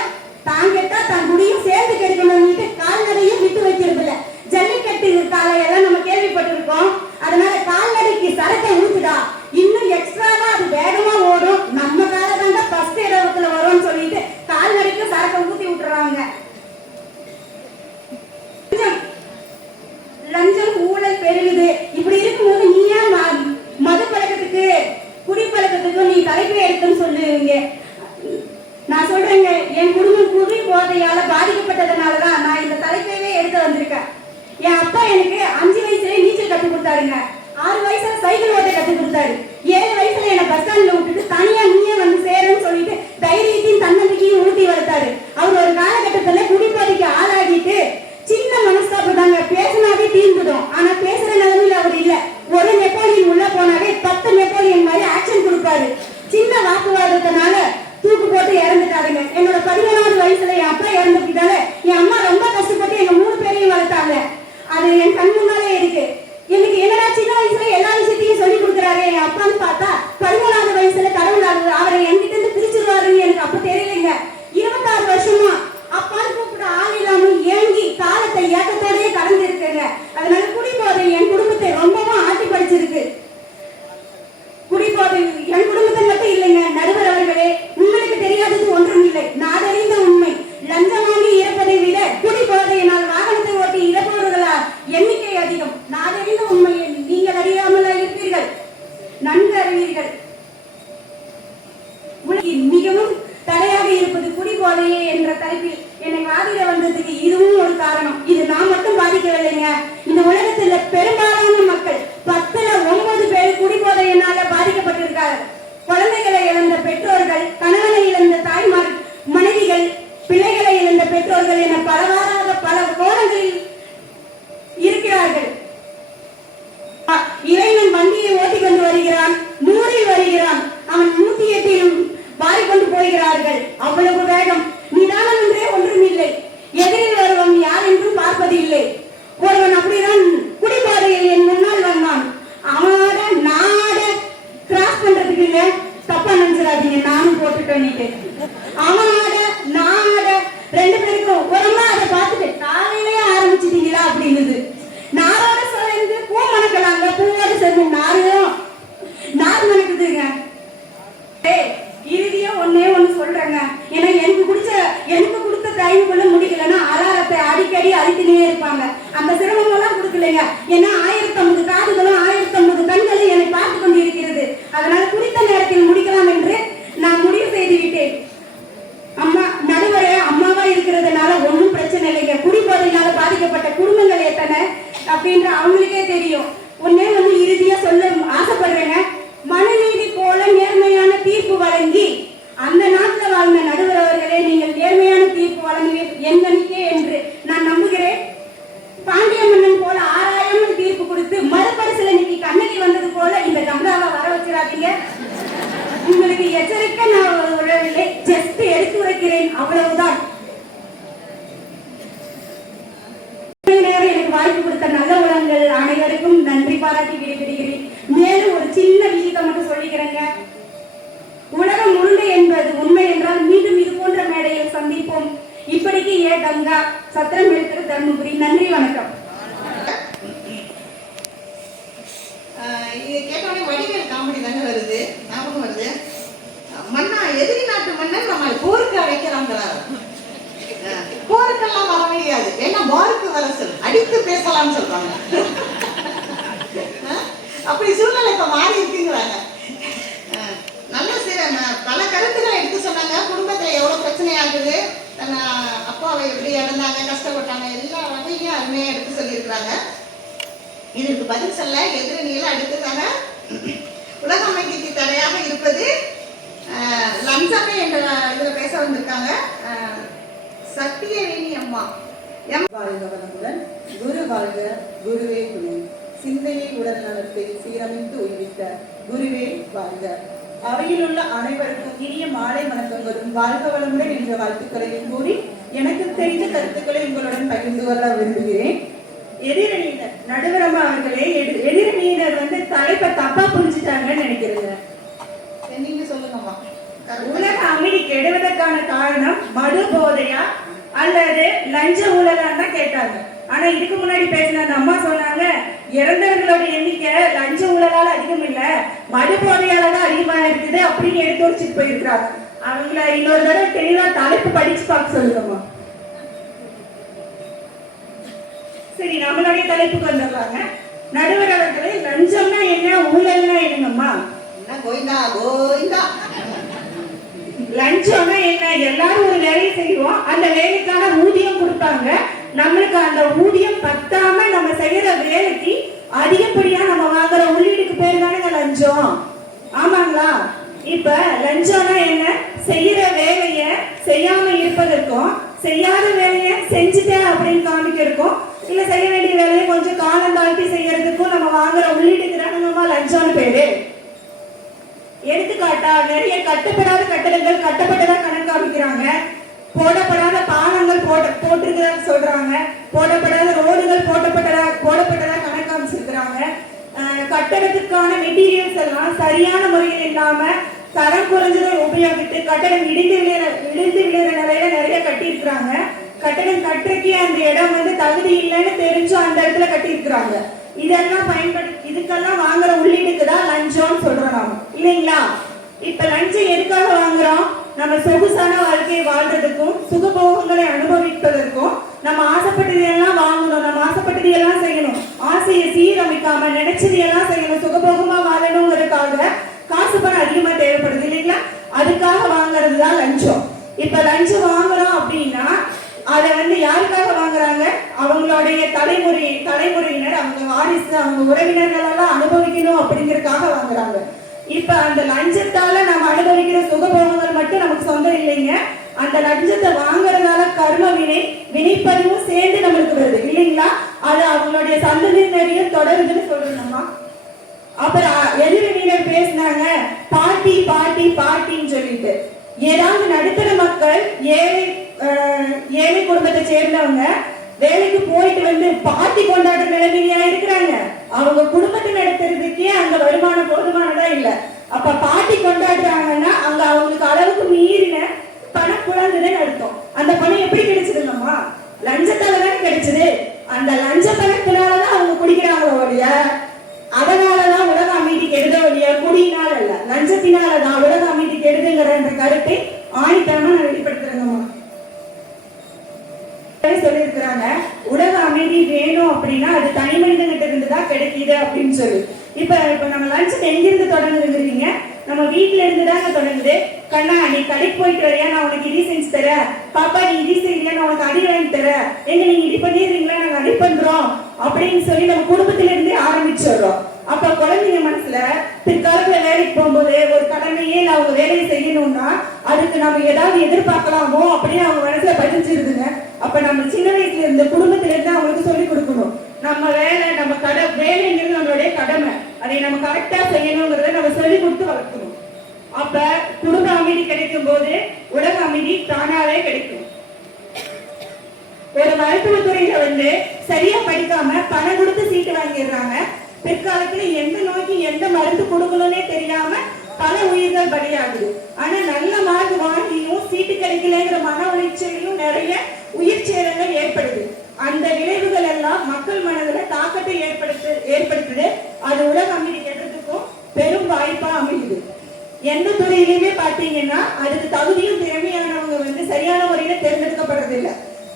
தான் கெட்டா தான் குடியும் சேர்ந்து கெடுக்கணும்னு கால்நடையும் விட்டு வைக்கிறது இல்ல. ஜல்லிக்கட்டு காலையெல்லாம் நம்ம கேள்விப்பட்டிருக்கோம். அதனால கால்நடைக்கு சரக்கை ஊத்துடா, இன்னும் எக்ஸ்ட்ராவா அது வேகமா ஓடும், நம்ம காலதாண்டா ஃபர்ஸ்ட் இடத்துல வரும்னு சொல்லிட்டு கால்நடைக்கு சரக்கை ஊத்தி விட்டுறாங்க. லஞ்சம் ஊழல் பெருகுது. இப்படி இருக்கும்போது நீ ஏன் மது பழக்கத்துக்கு குடிப்பழக்கத்துக்கு நீ தலைப்பு எடுத்துன்னு சொல்லுவீங்க? நான் சொல்றேங்க, என் குடும்பம் குடி போதையால பாதிக்கப்பட்டதுனாலதான் நான் இந்த தலைப்பையே எடுத்து வந்திருக்கேன். என் அப்பா எனக்கு 5 வயசுல நீச்சல் கத்து கொடுத்தாருங்க. 6 வயசுல சைக்கிள் ஓட்ட கத்து கொடுத்தாரு. 7 வயசுல என்ன பஸ் ஸ்டாண்ட்ல விட்டுட்டு தனியா நீயே வந்து சேருன்னு சொல்லிட்டு தைரியத்தையும் தன்னம்பிக்கையும் ஊட்டி வளர்த்தாரு. அவர் ஒரு காலகட்டத்துல குடிப்போதைக்கு ஆளாகிட்டு சின்ன மனஸ்தாபம் தாங்க, பேசினாவே தீர்ந்துடும். ஆனா பேசுற நிலைமையில அவர் இல்ல. ஒரு நெப்போலியன் உள்ள போனாவே 10 நெப்போலியன் மாதிரி ஆக்ஷன் கொடுப்பாரு. சின்ன வாக்குவாதத்தினால தூக்கு போட்டு இறந்துட்டாருங்க. என்னோட 11வது வயசுல என் அப்பா இறந்துட்டால என் அம்மா ரொம்ப கஷ்டப்பட்டு எங்க 3 பேரையும் வளர்த்தாங்க. அது என் கண் முன்னாலே இருக்கு. எனக்கு என்னடா சின்ன வயசுல எல்லா விஷயத்தையும் சொல்லி கொடுக்குறாரு என் அப்பான்னு பார்த்தா 13வது வயசுல கடவுள் பெற்றோர்கள் என பலவாறாக பல கோணங்களில் இருக்கிறார்கள். இளைஞன் வண்டியை ஓட்டிக் கொண்டு வருகிறான், 100 வருகிறான், அவன் 108 மாறிக்கொண்டு போகிறார்கள். அவ்வளவு வேகம். நிதானம் என்றே ஒன்றும் இல்லை. எதிரில் வருவன் யார் என்றும் பார்ப்பது இல்லை. ஒருவன் அப்படிதான் குடிபாதையில் என் முன்னால் வந்தான். அவனோட நாட கிராஸ் பண்றதுக்கு தப்பா நினைச்சிடாதீங்க, நானும் போட்டுட்டேன். அவனோட நாட 2 பேருக்கும் ஒருமா அதை பார்த்துட்டு காலையிலேயே ஆரம்பிச்சிட்டீங்களா அப்படின்னு. நாரோட சேர்ந்து பூ மணக்கலாங்க, பூவோட சேர்ந்து நார் மணக்குதுங்க. இறுதியா ஒன்னே ஒண்ணு சொல்றேங்க. ஏன்னா எனக்கு கொடுத்த டைமுக்குள்ள முடிக்கலன்னா அலாரத்தை அடிக்கடி அழித்துனே இருப்பாங்க. அந்த சிரமம் எல்லாம் கொடுக்கலைங்க. ஏன்னா 1050 காதுகளும் 1050 கண்களும் என்னை பார்த்து கொண்டு இருக்கிறது. அதனால குறித்த நேரத்தில் முடிக்கலாம் என்று நான் முடிவு செய்து விட்டேன். அம்மா நடுவரே அம்மாவா இருக்கிறதுனால ஒன்றும் பிரச்சனை இல்லைங்க. குடிபோதையினால பாதிக்கப்பட்ட குடும்பங்கள் எத்தனை அப்படின்ற அவங்களுக்கே தெரியும். ஒன்னே ஒண்ணு இறுதியா சொல்ல ஆசைப்படுறேங்க. மனுநீதி போல நேர்மையான தீர்ப்பு வழங்கி அந்த நாட்டில் வாழ்ந்த நடுவர் அவர்களே, நீங்கள் நேர்மையான தீர்ப்பு வழங்குவீர் எண்ணிக்கை என்று நான் நம்புகிறேன். பாண்டிய மன்னன் போல ஆராயாமல் தீர்ப்பு கொடுத்து மறுபரிசீலனைக்கு கண்ணகி வந்தது போல இந்த கங்காவை வர வச்சிடாதீங்க. உங்களுக்கு எச்சரிக்கை நான் விடவில்லை, ஜஸ்ட் எடுத்து வைக்கிறேன், அவ்வளவுதான். எனக்கு வாய்ப்பு கொடுத்த நல்ல உலகங்கள் அனைவருக்கும் நன்றி பாராட்டி விடைபெறுகிறேன். மேலும் ஒரு சின்ன விஷயத்தை மட்டும் சொல்லிக்கிறேங்க. உலகம் உருண்டை என்பது உண்மை என்றால் மீண்டும் இது போன்ற மேடையில் சந்திப்போம். இப்படிக்கு கங்கா, சத்திரம் இருக்கிற தர்மபுரி. நன்றி, வணக்கம். இது கேட்டோடனே வடிவேல் காமெடி தானே வருது, ஞாபகம் வருது. மன்னா எதிரி நாட்டு மன்னன் நம்ம போருக்கு அழைக்கிறாங்களா? போருக்கெல்லாம் வர முடியாது, ஏன்னா மாருக்கு வர சொல், அடித்து பேசலாம்னு சொல்றாங்க. அப்படி சூழ்நிலை இப்ப மாறி இருக்குங்கிறாங்க. நல்ல பல கருத்துக்களை எடுத்து சொன்னாங்க. குடும்பத்துல எவ்வளவு பிரச்சனை ஆகுது, அப்பாவை எப்படி இழந்தாங்க, கஷ்டப்பட்டாங்க, எல்லா வகையும் அருமையா எடுத்து சொல்லியிருக்கிறாங்க. இதற்கு பதில் சொல்ல எதிரணியில அடுத்ததாக உலக அமைதிக்கு தடையாக இருப்பது லஞ்சமே என்ற இதுல பேச வந்திருக்காங்க. சத்தியவேணி அம்மா. வாழ்க வளமுடன். குரு வாழ்க, குருவே துணை. சிந்தையை உடல் நலத்தை சீரமைத்து உய்வித்த குருவே வாழ்க. அவையில் உள்ள அனைவருக்கும் இனிய மாலை வணக்கங்களும் வாழ்க வளமுடன் என்ற வாழ்த்துக்களையும் கூறி எனக்கு தெரிந்த கருத்துக்களை உங்களுடன் பகிர்ந்து கொள்ள விரும்புகிறேன். எதிரணியினர் நடுவரமா அவர்களே, எதிரணியினர் தலைப்பை தப்பா புரிஞ்சுட்டாங்கன்னு நினைக்கிறேங்க. நீங்க சொல்லுங்கம்மா. உலக அமைதி கெடுவதற்கான காரணம் மது போதையா அல்லது லஞ்ச ஊழலான்னு தான் கேட்டாங்க. ஆனா இதுக்கு முன்னாடி பேசின அந்த அம்மா சொன்னாங்க, இறந்தவர்களோட எண்ணிக்கை லஞ்ச ஊழலால அதிகம் இல்ல, மது போதையால தான் அதிகமா இருக்குது அப்படின்னு எடுத்து வச்சுட்டு போயிருக்கிறாங்க. அவங்கள இன்னொரு தடவை தெளிவா தலைப்பு படிச்சு பார்க்க சொல்லுங்கம்மா. சரி, நம்மளுடைய தலைப்புக்கு வந்துடுறாங்க. நடுவர் அவர்களே, லஞ்சம்னா என்ன, ஊழல்னா என்னங்கம்மா? கோயிந்தா கோயிந்தா. லஞ்சம்னா என்ன? எல்லாரும் ஒரு வேலையை செய்வோம், அந்த வேலைக்கான ஊதியம் கொடுப்பாங்க. நம்மளுக்கு அந்த ஊதியம் பத்தாம நம்ம செய்யற வேலைக்கு அதிகப்படியா நம்ம வாங்குற உள்ளீடுக்கு பேர் தானே லஞ்சம். ஆமாங்களா? இப்ப லஞ்சம்னா என்ன? செய்யற வேலைய செய்யாம இருப்பதற்கும், செய்யாத வேலைய செஞ்சுட்டேன் அப்படின்னு காமிக்கிறதுக்கும், இல்ல செய்ய வேண்டிய வேலையை கொஞ்சம் காலம் தாழ்த்தி செய்யறதுக்கும் நம்ம வாங்குற உள்ளீட்டுக்கு தானங்கம்மா லஞ்சம்னு பேரு. எடுத்துக்காட்டா, நிறைய கட்டப்படாத கட்டடங்கள் கட்டப்பட்டதா கணக்கு காமிக்கிறாங்க, போடப்படாத பாலங்கள் போட்டிருக்கிறதா சொல்றாங்க, போடப்படாத ரோடுகள் போடப்பட்டதா கணக்கு காமிச்சிருக்கிறாங்க. கட்டடத்துக்கான மெட்டீரியல்ஸ் எல்லாம் சரியான முறையில் இல்லாம தரம் குறைஞ்சதை உபயோகித்து கட்டடம் இடிந்து விழுற நிலையில நிறைய கட்டி இருக்கிறாங்க. கட்டடம் கட்டுறக்கே அந்த இடம் தகுதி இல்லைன்னு தெரிஞ்சு அந்த இடத்துல கட்டி இருக்கிறாங்க. இதெல்லாம் இதுக்கெல்லாம் வாங்குற உள்ளீடுக்கு தான் லஞ்சம்னு சொல்றோம் நாம, இல்லைங்களா? இப்ப லஞ்சம் எதுக்காக வாங்குறோம்? நம்ம சொகுசான வாழ்க்கையை வாழ்றதுக்கும், சுகபோகங்களை அனுபவிப்பதற்கும், நம்ம ஆசைப்பட்டதையெல்லாம் வாங்கணும், நம்ம ஆசைப்பட்டதையெல்லாம் செய்யணும், ஆசையை சீரமைக்காம நினைச்சதையெல்லாம் செய்யணும், சுகபோகமா வாழணுங்கிறதுக்காக காசு பணம் அதிகமா தேவைப்படுது, இல்லைங்களா? அதுக்காக வாங்குறது தான் லஞ்சம். இப்ப லஞ்சம் வாங்குறோம் அப்படின்னா அதை யாருக்காக வாங்குறாங்க? அவங்களுடைய தலைமுறையினர், அவங்க வாரிசு, அவங்க உறவினர்கள் எல்லாம் அனுபவிக்கணும் அப்படிங்கறதுக்காக வாங்குறாங்க. இப்ப அந்த லஞ்சத்தால நம்ம அனுபவிக்கிற சுகபோகங்கள் மட்டும் நமக்கு சொந்தம் இல்லைங்க. அந்த லஞ்சத்தை வாங்குறதால கர்ம வினை குடிப்பதிவும் சேர்ந்து நம்மளுக்கு வருது இல்லைங்களா? அது அவங்களுடைய சந்ததியினரையும் தொடருதுன்னு சொல்லணுமா? அப்புறம் எதிர்வினர் பேசினாங்க பார்ட்டி பார்ட்டி பார்ட்டின்னு சொல்லிட்டு. ஏதாவது நடுத்தர மக்கள் ஏழை குடும்பத்தை சேர்ந்தவங்க வேலைக்கு போயிட்டு வந்து பார்ட்டி கொண்டாடுற நிலைமையா இருக்கிறாங்க. அவங்க குடும்பத்தை நடத்துறதுக்கே அந்த வருமானம் போதுமானதா இல்ல. அப்ப பார்ட்டி கொண்டாடுறாங்கன்னா அங்க அவங்களுக்கு அளவுக்கு மீறின பணம் புலங்குதுன்னு அர்த்தம். அந்த பணம் எப்படி கிடைச்சதுங்கம்மா? லஞ்சத்தால தானே கிடைச்சது. அந்த லஞ்ச பணத்தினாலதான் அவங்க குடிக்கிறாங்களோ ஒழிய அதனாலதான் உலக அமைதி கெடுத ஒழிய குடியினால இல்ல, லஞ்சத்தினாலதான் உலக அமைதி கெடுதுங்கிற கருத்தை ஆணித்தனமா நான் வெளிப்படுத்துறேங்கம்மா. சொல்லியிருக்கிறாங்க உலக அமைதி வேணும் அப்படின்னா அது தனி மனிதன்கிட்ட இருந்துதான் கிடைக்குது அப்படின்னு சொல்லி. இப்ப நம்ம லஞ்சம் எங்கிருந்து தொடங்குதுங்கிறீங்க? நம்ம வீட்டுல இருந்துதாங்க தொடங்குது. கண்ணா நீ கடைக்கு போயிட்டு வரையா, நான் உனக்கு இடி செஞ்சு தரேன். பாப்பா நீ இடி செய்யறியா, நான் உனக்கு அடி வாங்கி தரேன். எங்க நீங்க இடி பண்ணிடுறீங்களா, நாங்க அடி பண்றோம் அப்படின்னு சொல்லி நம்ம குடும்பத்தில இருந்தே ஆரம்பிச்சிடுறோம். அப்ப குழந்தைங்க மனசுல பிற்காலத்துல வேலைக்கு போகும்போது ஒரு கடமையே அவங்க வேலையை செய்யணும்னா அதுக்கு நம்ம ஏதாவது எதிர்பார்க்கலாமோ அப்படின்னு அவங்க மனசுல பதிஞ்சிருதுங்க. அப்ப நம்ம சின்ன வயசுல இருந்த குடும்பத்தில இருந்து அவங்களுக்கு சொல்லிக் கொடுக்கணும். நம்ம வேலை நம்ம வேலைங்கிறது நம்மளுடைய கடமை, அதை நம்ம கரெக்டா செய்யணுங்கிறத நம்ம சொல்லி கொடுத்து வளர்க்கணும். அப்ப குடும்ப அமைதி கிடைக்கும் போது உலக அமைதி தானாவே கிடைக்கும். ஒரு மருத்துவத்துறையில சரியா படிக்காம பணம் கொடுத்து சீட்டு வாங்கிடுறாங்க. பிற்காலத்துல எந்த நோய்க்கு எந்த மருந்து கொடுக்கணும்னே தெரியாம பல உயிர்கள் பலியாகுது. ஆனா நல்ல மார்க் வாங்கியும் சீட்டு கிடைக்கலங்கிற மன உளைச்சலையும் நிறைய உயிர் சேதங்கள் ஏற்படுது. அந்த விளைவுகள் எல்லாம் மக்கள் மனதில் தாக்கத்தை ஏற்படுத்துது. அது உலக அமைதி கெடுறதுக்கும் பெரும் வாய்ப்பா அமையுது. எந்த துறையிலுமே பாத்தீங்கன்னா அதுக்கு தகுதியும் திறமையானவங்க சரியான முறையில தேர்ந்தெடுக்கப்படுறது இல்லை.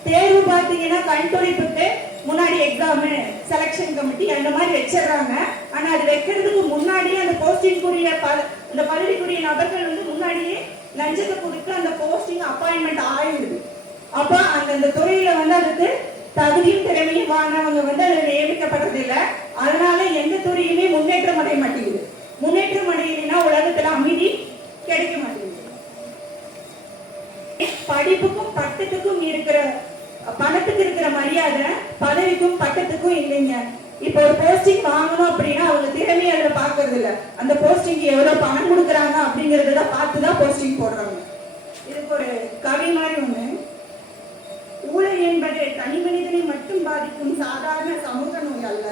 தேர்வு பாத்தீங்கன்னா கண்துடைப்புக்கு முன்னாடி எக்ஸாமு செலக்ஷன் கமிட்டி அந்த மாதிரி வச்சிடறாங்க. ஆனா அது வைக்கிறதுக்கு முன்னாடியே அந்த போஸ்டிங்குரிய அந்த பதவிக்குரிய நபர்கள் முன்னாடியே லஞ்சத்தை கொடுத்து அந்த போஸ்டிங் அப்பாயின்மெண்ட் ஆயிடுது. அப்ப அந்த துறையில அதுக்கு தகுதியும் திறமையும் வாங்கினவங்க அதில் நியமிக்கப்படுறது இல்லை. அதனால எந்த துறையுமே முன்னேற்றம் அடைய மாட்டேங்குது. முன்னேற்றம் அடையினா உலகத்துல அமைதி கிடைக்க மாட்டேங்குது. படிப்புக்கும் பட்டத்துக்கும் இருக்கிற பணத்துக்கு இருக்கிற மரியாதை பதவிக்கும் பட்டத்துக்கும் இல்லைங்க. இப்ப ஒரு போஸ்டிங் வாங்கணும் அப்படின்னா அவங்க திறமையை அதுல பாக்குறது இல்ல, அந்த போஸ்டிங்க்கு எவ்வளவு பணம் கொடுக்குறாங்க அப்படிங்கறத பார்த்துதான் போஸ்டிங் போடுறாங்க. இதுக்கு ஒரு கவி மாதிரி ஒண்ணு, ஊழல் என்பது தனி மனிதனை மட்டும் பாதிக்கும் சாதாரண சமூக நோய் அல்ல,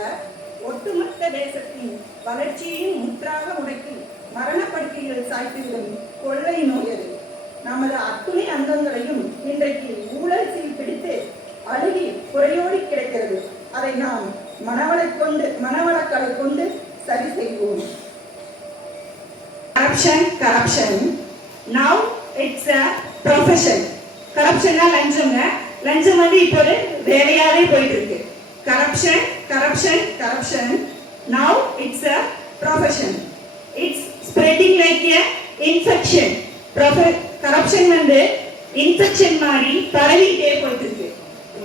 ஒட்டுமொத்த தேசத்தின் வளர்ச்சியையும் முற்றாக உடைக்கும் மரணப்படுக்கையில் சாய்த்துவிடும் கொள்ளை நோய் அது. நமது அத்துணை அங்கங்களையும் இன்றைக்கு ஊழல் சீல் பிடித்து அழுகி குறையோடி கிடைக்கிறது. அதை நாம் மனவளக்கலை கொண்டு சரி செய்வோம். Corruption now it's a profession. கரப்ஷன்னா லஞ்சம்ங்க. லஞ்சம் இப்போ ஒரு வேலையாவே போயிட்டு இருக்கு. Corruption now it's a profession. It's spreading like a infection. Corruption infection மாதிரி பரவிட்டே போயிட்டு இருக்கு.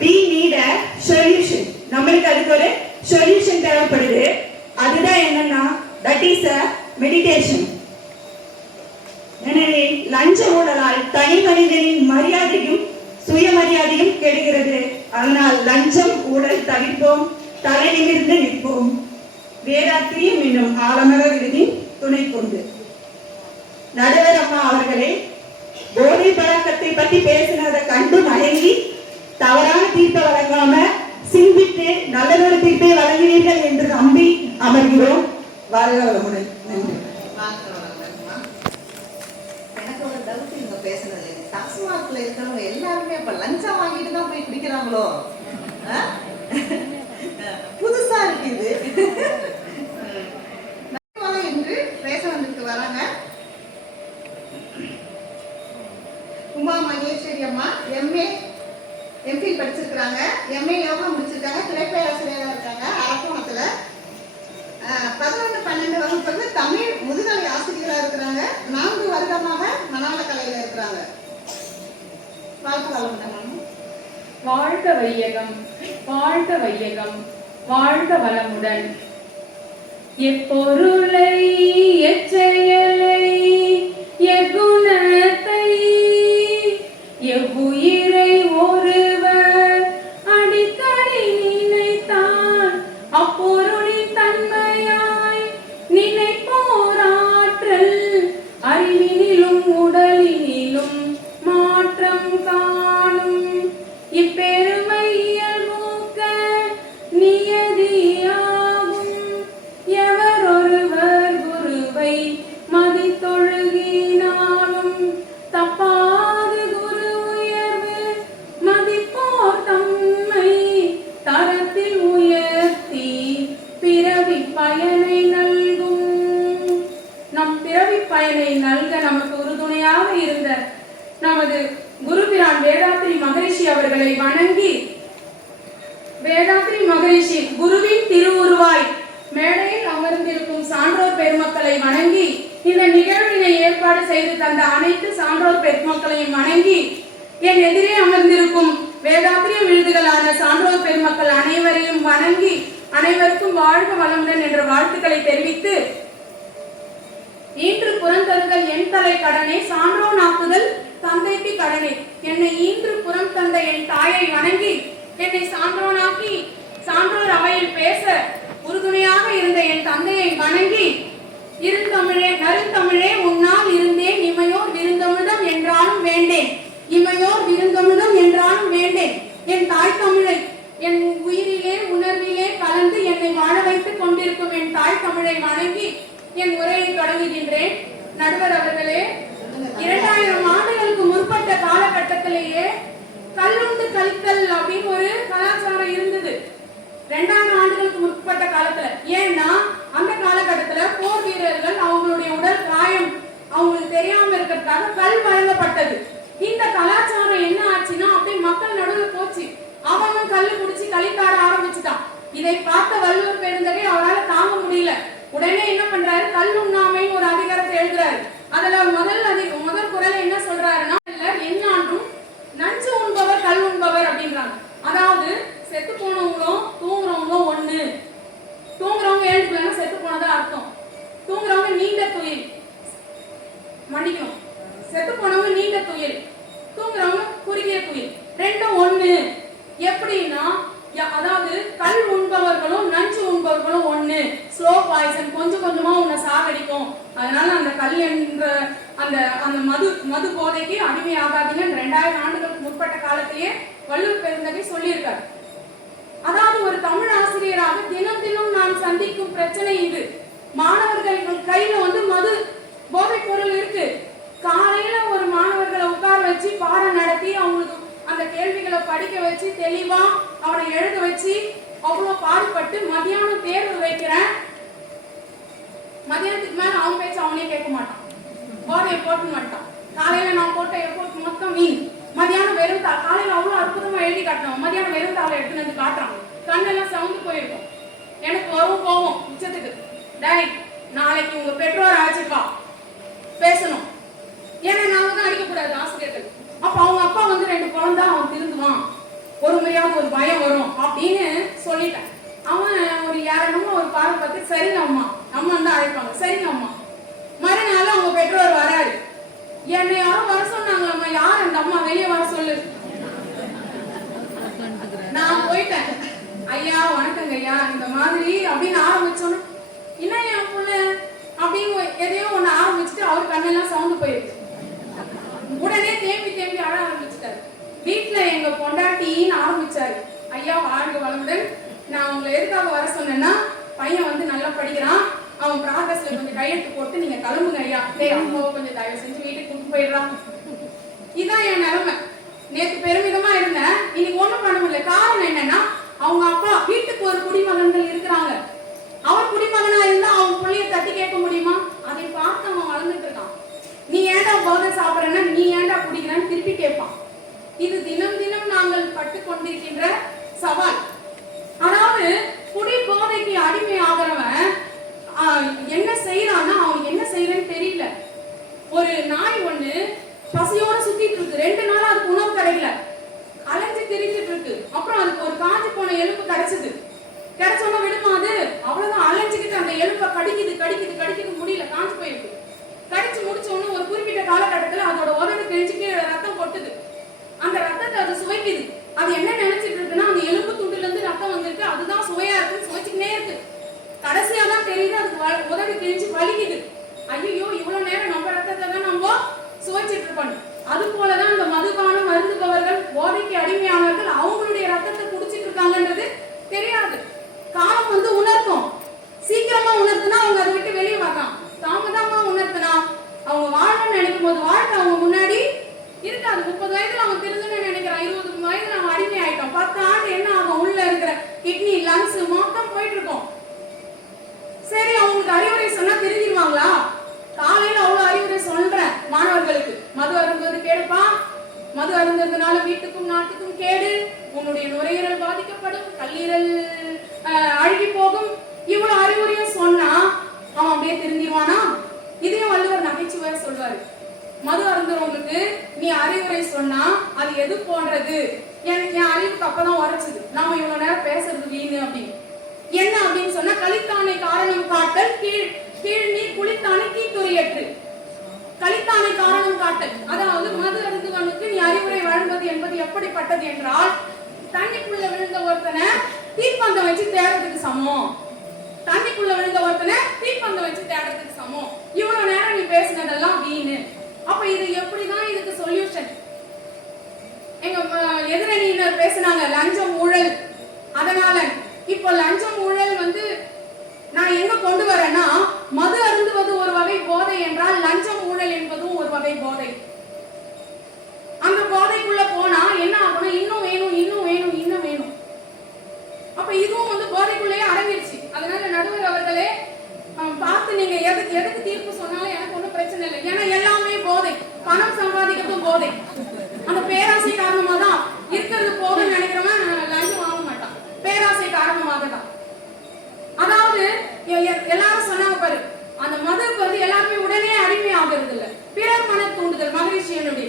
we need a solution. நம்மளுக்கு அதுக்கு ஒரு சொல்யூஷன் தேவைப்படுது. அதுதான் என்னன்னா that is a meditation. எனவே லஞ்ச ஊழலால் தனி மனிதனின் மரியாதையும் சுயமரியாதையும் கெடுகிறது. அதனால் லஞ்சம் ஊழல் தவிர்ப்போம், தலை நிமிர்ந்து நிற்போம். வேதாத்திரியம் என்னும் ஆலமர விருதின் துணை கொண்டு. நடுவர் அம்மா அவர்களே, போதை பழக்கத்தை பற்றி பேசினதை கண்டு மயங்கி தவறான தீர்ப்பை வழங்காம சிந்தித்து நல்லதொரு தீர்ப்பை வழங்குவீர்கள் என்று நம்பி அமர்கிறோம். வாழ்க வளமுடன். நன்றி. எனக்கு ஒரு டவுட் இங்க பேசுனது, டாஸ்மாக்ல இருக்கிறவங்க எல்லாருமே இப்ப லஞ்சம் வாங்கிட்டு தான் போய் குடிக்கிறாங்களோ? புதுசா இருக்கு இது. என்று பேச வந்துட்டு வராங்க உமா மகேஸ்வரி அம்மா. எம்ஃபில் படிச்சிருக்கிறாங்க, எம்ஏ யோகா முடிச்சிருக்காங்க, திரைப்பேராசிரியராக இருக்காங்க அரக்கோணத்துல. 11-12 வகுப்பு தமிழ் முதுகலை ஆசிரியராக இருக்கிறாங்க. 4 வருடமாக மனவளக்கலையில இருக்கிறாங்க. வாழ்க வையகம், வாழ்க வையகம், வாழ்க வளமுடன். எப்பொருளை எச்செயலை எக்குணத்தை எவ்வுயிரை ஒருவர் அவர்களை வணங்கி வேதாத்ரி மகரிஷி குருவின் திருவுருவாய் மேடையில் அமர்ந்திருக்கும் சான்றோர் பெருமக்களை வணங்கி இந்த நிகழ்வினை ஏற்பாடு செய்து தந்த அனைத்து சான்றோர் பெருமக்களையும் வணங்கி என் எதிரே அமர்ந்திருக்கும் வேதாத்திரிய விருதுகளான சான்றோர் பெருமக்கள் அனைவரையும் வணங்கி அனைவருக்கும் வாழ்க வளமுடன் என்ற வாழ்த்துக்களை தெரிவித்து, ஈன்று புறந்தருதல் என் தலை கடனே, சான்றோன் ஆக்குதல் தந்தைக்கு கடனே. என்னை ஈன்று புறம் தந்த என் தாயை வணங்கி என்னை சான்றோனாக்கி சான்றோர் அவையில் பேச உறுதுணையாக இருந்த என் தந்தையை வணங்கி, இருந்தமிழே நருந்தமிழே உன்னால் இருந்தேன், இமையோர் விருந்தமிழம் என்றாலும் வேண்டேன், இமையோர் விருந்தமிழம் என்றாலும் வேண்டேன். என் தாய் தமிழை என் உயிரிலே உணர்விலே கலந்து என்னை வாழ வைத்துக் கொண்டிருக்கும் என் தாய் தமிழை வணங்கி என் உரையை தொடங்குகின்றேன். நடுவர் அவர்களே, 2000 ஆண்டுகளுக்கு முற்பட்ட காலகட்டத்திலேயே கல்லுண்டு கழித்தல் அப்படின்னு ஒரு கலாச்சாரம் இருந்தது. 2000 ஆண்டுகளுக்கு முற்பட்ட காலத்துல. ஏன்னா அந்த காலகட்டத்துல போர் வீரர்கள் அவங்களுடைய உடல் காயம் அவங்களுக்கு தெரியாம இருக்கிறதுக்காக கல் வழங்கப்பட்டது. இந்த கலாச்சாரம் என்ன ஆச்சுன்னா அப்படியே மக்கள் நடுவில் போச்சு. அவன் கல்லு குடிச்சு கழித்தாட ஆரம்பிச்சுட்டான். இதை பார்த்த வள்ளுவர் பெருந்தகை அவரால் தாங்க முடியல. உடனே என்ன பண்றாரு, கல் உண்ணாமை ஒரு அதிகாரத்தை எழுதுறாரு. அதுல முதல் குறள் என்ன சொல்றாருன்னா, எஞ்ஞான்றும் நஞ்சு உண்பவர் கல் உண்பவர் அப்படின்றாங்க. அதாவது செத்து போனவங்களும் தூங்குறவங்களும் ஒண்ணு. தூங்குறவங்க எழுந்துக்கலன்னா செத்து போனதா அர்த்தம். தூங்குறவங்க நீண்ட துயில், மன்னிக்கணும், செத்து போனவங்க நீண்ட துயில், தூங்குறவங்க குறுகிய துயில், ரெண்டும் ஒண்ணு. எப்படின்னா, அதாவது கல் உண்பவர்களும் நஞ்சு உண்பவர்களும் ஒண்ணு. ஸ்லோ பாய்சன், கொஞ்சம் கொஞ்சமா உன்னை சாகடிக்கும். அதனால அந்த கல் என்ற அந்த மது போதைக்கு அடிமையாகாதீங்க. 2000 ஆண்டுகளுக்கு முற்பட்ட காலத்திலேயே வள்ளுவர் பெருந்தகை சொல்லியிருக்காரு. அதாவது ஒரு தமிழ் ஆசிரியராக தினம் தினம் நான் சந்திக்கும் பிரச்சனை இது. மாணவர்கள் கையில மது போதை பொருள் இருக்கு. காலையில ஒரு மாணவர்களை உட்கார வச்சு பாடம் நடத்தி அவங்களுக்கு அந்த கேள்விகளை படிக்க வச்சு தெளிவா அவனை எழுத வச்சு அவ்வளவு பாடுபட்டு மதியானம் தேர்வு வைக்கிறேன். மதியானத்துக்கு மேல அவன் பேச்சு அவனே கேட்க மாட்டான், போதையை போட்டு மாட்டான். காலையில நான் போட்ட எப்போது மொத்தம் மீன், மதியானம் வெறும் தாள். காலையில அவ்வளவு அற்புதமா எழுதி காட்டினோம், மதியானம் வெறும் தாளை எடுத்துன்னு வந்து காட்டுறான். கண்ணெல்லாம் சவுந்து போயிருக்கும். எனக்கு வரும் போவோம் உச்சத்துக்கு, டேய் நாளைக்கு உங்க பெற்றோர் அழைச்சிருப்பா பேசணும். ஏன்னா நாங்க தான் அடிக்கக்கூடாது ஆசிரியர்கள். அப்ப அவங்க அப்பா 2 குழந்தை அவன் திருந்துவான், ஒரு முறையாவது ஒரு பயம் வரும் அப்படின்னு சொல்லிட்டேன். அவன் ஒரு யாரணுமோ ஒரு பார்வை பார்த்து சரிங்க அம்மா, அம்மா தான் அழைப்பாங்க, சரிங்க அம்மா. மறுநாள் அவங்க பெற்றோர் வராரு. என்னை யாரும் வர சொன்னாங்க அம்மா, யார் அந்த அம்மா, வெளியே வர சொல்லு. நான் போயிட்டேன். ஐயா வணக்கங்க ஐயா, இந்த மாதிரி அப்படின்னு ஆரம்பிச்சோன்னு, என்ன என் புள்ள அப்படின்னு எதையோ ஒண்ணு ஆரம்பிச்சுட்டு அவர் கண்ணெல்லாம் சவுந்து போயிருக்கு. உடனே தேம்பி தேம்பி அழ ஆரம்பிச்சுட்டாரு. வீட்டுல எங்க பொண்டாட்டின்னு ஆரம்பிச்சாரு. ஐயா வாழ்க வளமுடன், நான் உங்களை எதுக்காக வர சொன்னேன்னா, பையன் நல்லா படிக்கிறான், அவன் ப்ராக்ரஸ்ல கொஞ்சம் கையெழுத்து போட்டு நீங்க கிளம்புங்க ஐயா, டேய் அம்மாவை கொஞ்சம் தயவு செஞ்சு வீட்டுக்கு கூட்டு போயிடலாம். இதான் என் நிலைமை. நேற்று பெருமிதமா இருந்தேன், இன்னைக்கு ஒண்ணும் பண்ண முடியல. காரணம் என்னன்னா, அவங்க அப்பா வீட்டுக்கு ஒரு குடிமகன்கள் இருக்கிறாங்க. அவன் குடிமகனா இருந்தா அவன் பிள்ளைய தட்டி கேட்க முடியுமா? அதை பார்த்து அவன் வளர்ந்துட்டு இருக்கான். நீ ஏன்டா போதை சாப்பிடறன்னா, நீ ஏன்டா குடிக்கிறான்னு திருப்பி கேட்பான். இது தினம் தினம் நாங்கள் பட்டு கொண்டிருக்கின்ற சவால். அதாவது குடி போதைக்கு அடிமை ஆகிறவன் என்ன செய்யறான்னா, அவனுக்கு என்ன செய்யறன்னு தெரியல. ஒரு நாய் ஒண்ணு பசியோட சுத்திட்டு இருக்கு. 2 நாளா அதுக்கு உணவு கிடைக்கல, அலைஞ்சு திரிஞ்சிட்டு இருக்கு. அப்புறம் அதுக்கு ஒரு காஞ்சி போன எலும்பு கிடைச்சது. கிடைச்சோன்னா விடுமா அது? அவ்வளவுதான், அலைஞ்சுக்கிட்டு அந்த எலும்பை கடிக்குது முடியல, காஞ்சி போயிருக்கு. கடிச்சு முடிச்சோன்னு ஒரு குறிப்பிட்ட காலகட்டத்துல அதோட உதடு கிழிச்சுட்டு ரத்தம் கொட்டுது. அந்த ரத்தத்தை அது சுவைக்குது. அது என்ன நினைச்சிட்டு இருக்குன்னா, அந்த எலும்பு துண்டுல இருந்து ரத்தம் வந்திருக்கு, அதுதான் சுவையா இருக்குன்னு சுவைச்சுக்கிட்டே இருக்கு. கடைசியா தான் தெரியுது அதுக்கு உதடு கிழிச்சு வலிக்குது. ஐயோ இவ்வளவு நேரம் நம்ம ரத்தத்தை தான் நம்ம சுவைச்சிட்டு இருப்போம். அது போலதான் இந்த மதுபான மருந்துபவர்கள், போதைக்கு அடிமையானவர்கள் அவங்களுடைய ரத்தத்தை குடிச்சிட்டு இருக்காங்கன்றது தெரியாது. காலம் உணர்த்தும். சீக்கிரமா உணர்த்துனா அவங்க அதை விட்டு வெளியே வரலாம். தாமதமா உணர்த்தினா அவங்க வாழணும்னு நினைக்கும் போது வாழ்க்கை அவங்க முன்னாடி இருக்காது. 30 வயதுல அவன் திருந்தணும்னு நினைக்கிறான், 20 வயதுல அவன் அடிமை ஆயிட்டான். 10 ஆண்டு என்ன ஆகும், உள்ள இருக்கிற கிட்னி லங்ஸ் மொத்தம் போயிட்டு இருக்கும். சரி, அவங்களுக்கு அறிவுரை சொன்னா திருந்திடுவாங்களா? காலையில அவ்வளவு அறிவுரை சொல்றேன் மாணவர்களுக்கு. மது அருந்துவது கேடுப்பா, மது அருந்ததுனால வீட்டுக்கும் நாட்டுக்கும் கேடு, உன்னுடைய நுரையீரல் பாதிக்கப்படும், கல்லீரல் அழுகி போகும். இவ்வளவு அறிவுரையும் சொன்னா அவன் அப்படியே திருந்திடுவானா? இதையும் வள்ளுவர் நகைச்சுவை சொல்வாரு. மது அருந்துறவங்களுக்கு நீ அறிவுரை சொன்னா அது எது போன்றது? என் அறிவுக்கு அப்பதான் உரைச்சது, நாம இவ்வளவு நேரம் பேசுறது வீணு அப்படின்னு. என்ன அப்படின்னு சொன்னா, கலித்தானை காரணம் காட்டல், கீழ் நீர் குளித்தானை தீத்துறையற்று. கலித்தானை காரணம் காட்டல், அதாவது மது அருந்துவனுக்கு நீ அறிவுரை வழங்குவது என்பது எப்படிப்பட்டது என்றால், தண்ணிக்குள்ள விழுந்த ஒருத்தனை தீப்பந்தம் வச்சு தேடுறதுக்கு சமம். தண்ணிக்குள்ள விழுந்த ஒருத்தனை தீப்பந்தம் வச்சு தேடுறதுக்கு சமம். இவ்வளவு நேரம் நீ பேசினதெல்லாம் வீணு. அப்ப இது எப்படிதான் இதுக்கு சொல்யூஷன்? எங்க எதிரணியினர் பேசினாங்க லஞ்சம் ஊழல். அதனால இப்போ லஞ்சம் ஊழல் நான் எங்க கொண்டு வரேன்னா, மது அருந்துவது ஒரு வகை போதை என்றால் லஞ்சம் ஊழல் என்பதும் ஒரு வகை போதை. அந்த போதைக்குள்ள போனா என்ன ஆகணும்? இன்னும் வேணும், இன்னும் வேணும், இன்னும் வேணும். அப்ப இதுவும் போதைக்குள்ளேயே அடங்கிருச்சு. அதனால நடுவர் அவர்களே பார்த்து நீங்க எதுக்கு தீர்ப்பு சொன்னாலும் எனக்கு ஒன்றும் பிரச்சனை இல்லை. ஏன்னா எல்லாமே போதை, பணம் சம்பாதிக்கிறதும் போதை. அந்த பேராசை காரணமா தான் இருக்கிறது போதும்னு நினைக்கிறவன் லஞ்சம் வாங்க மாட்டான், பேராசை காரணமாக தான். அதாவது எல்லாரும் சொன்னாங்க பாரு, அந்த மதுக்கு எல்லாருமே உடனே அடிமை ஆகிறது இல்ல, பிறர் மன தூண்டுதல். மகரிஷியனுடைய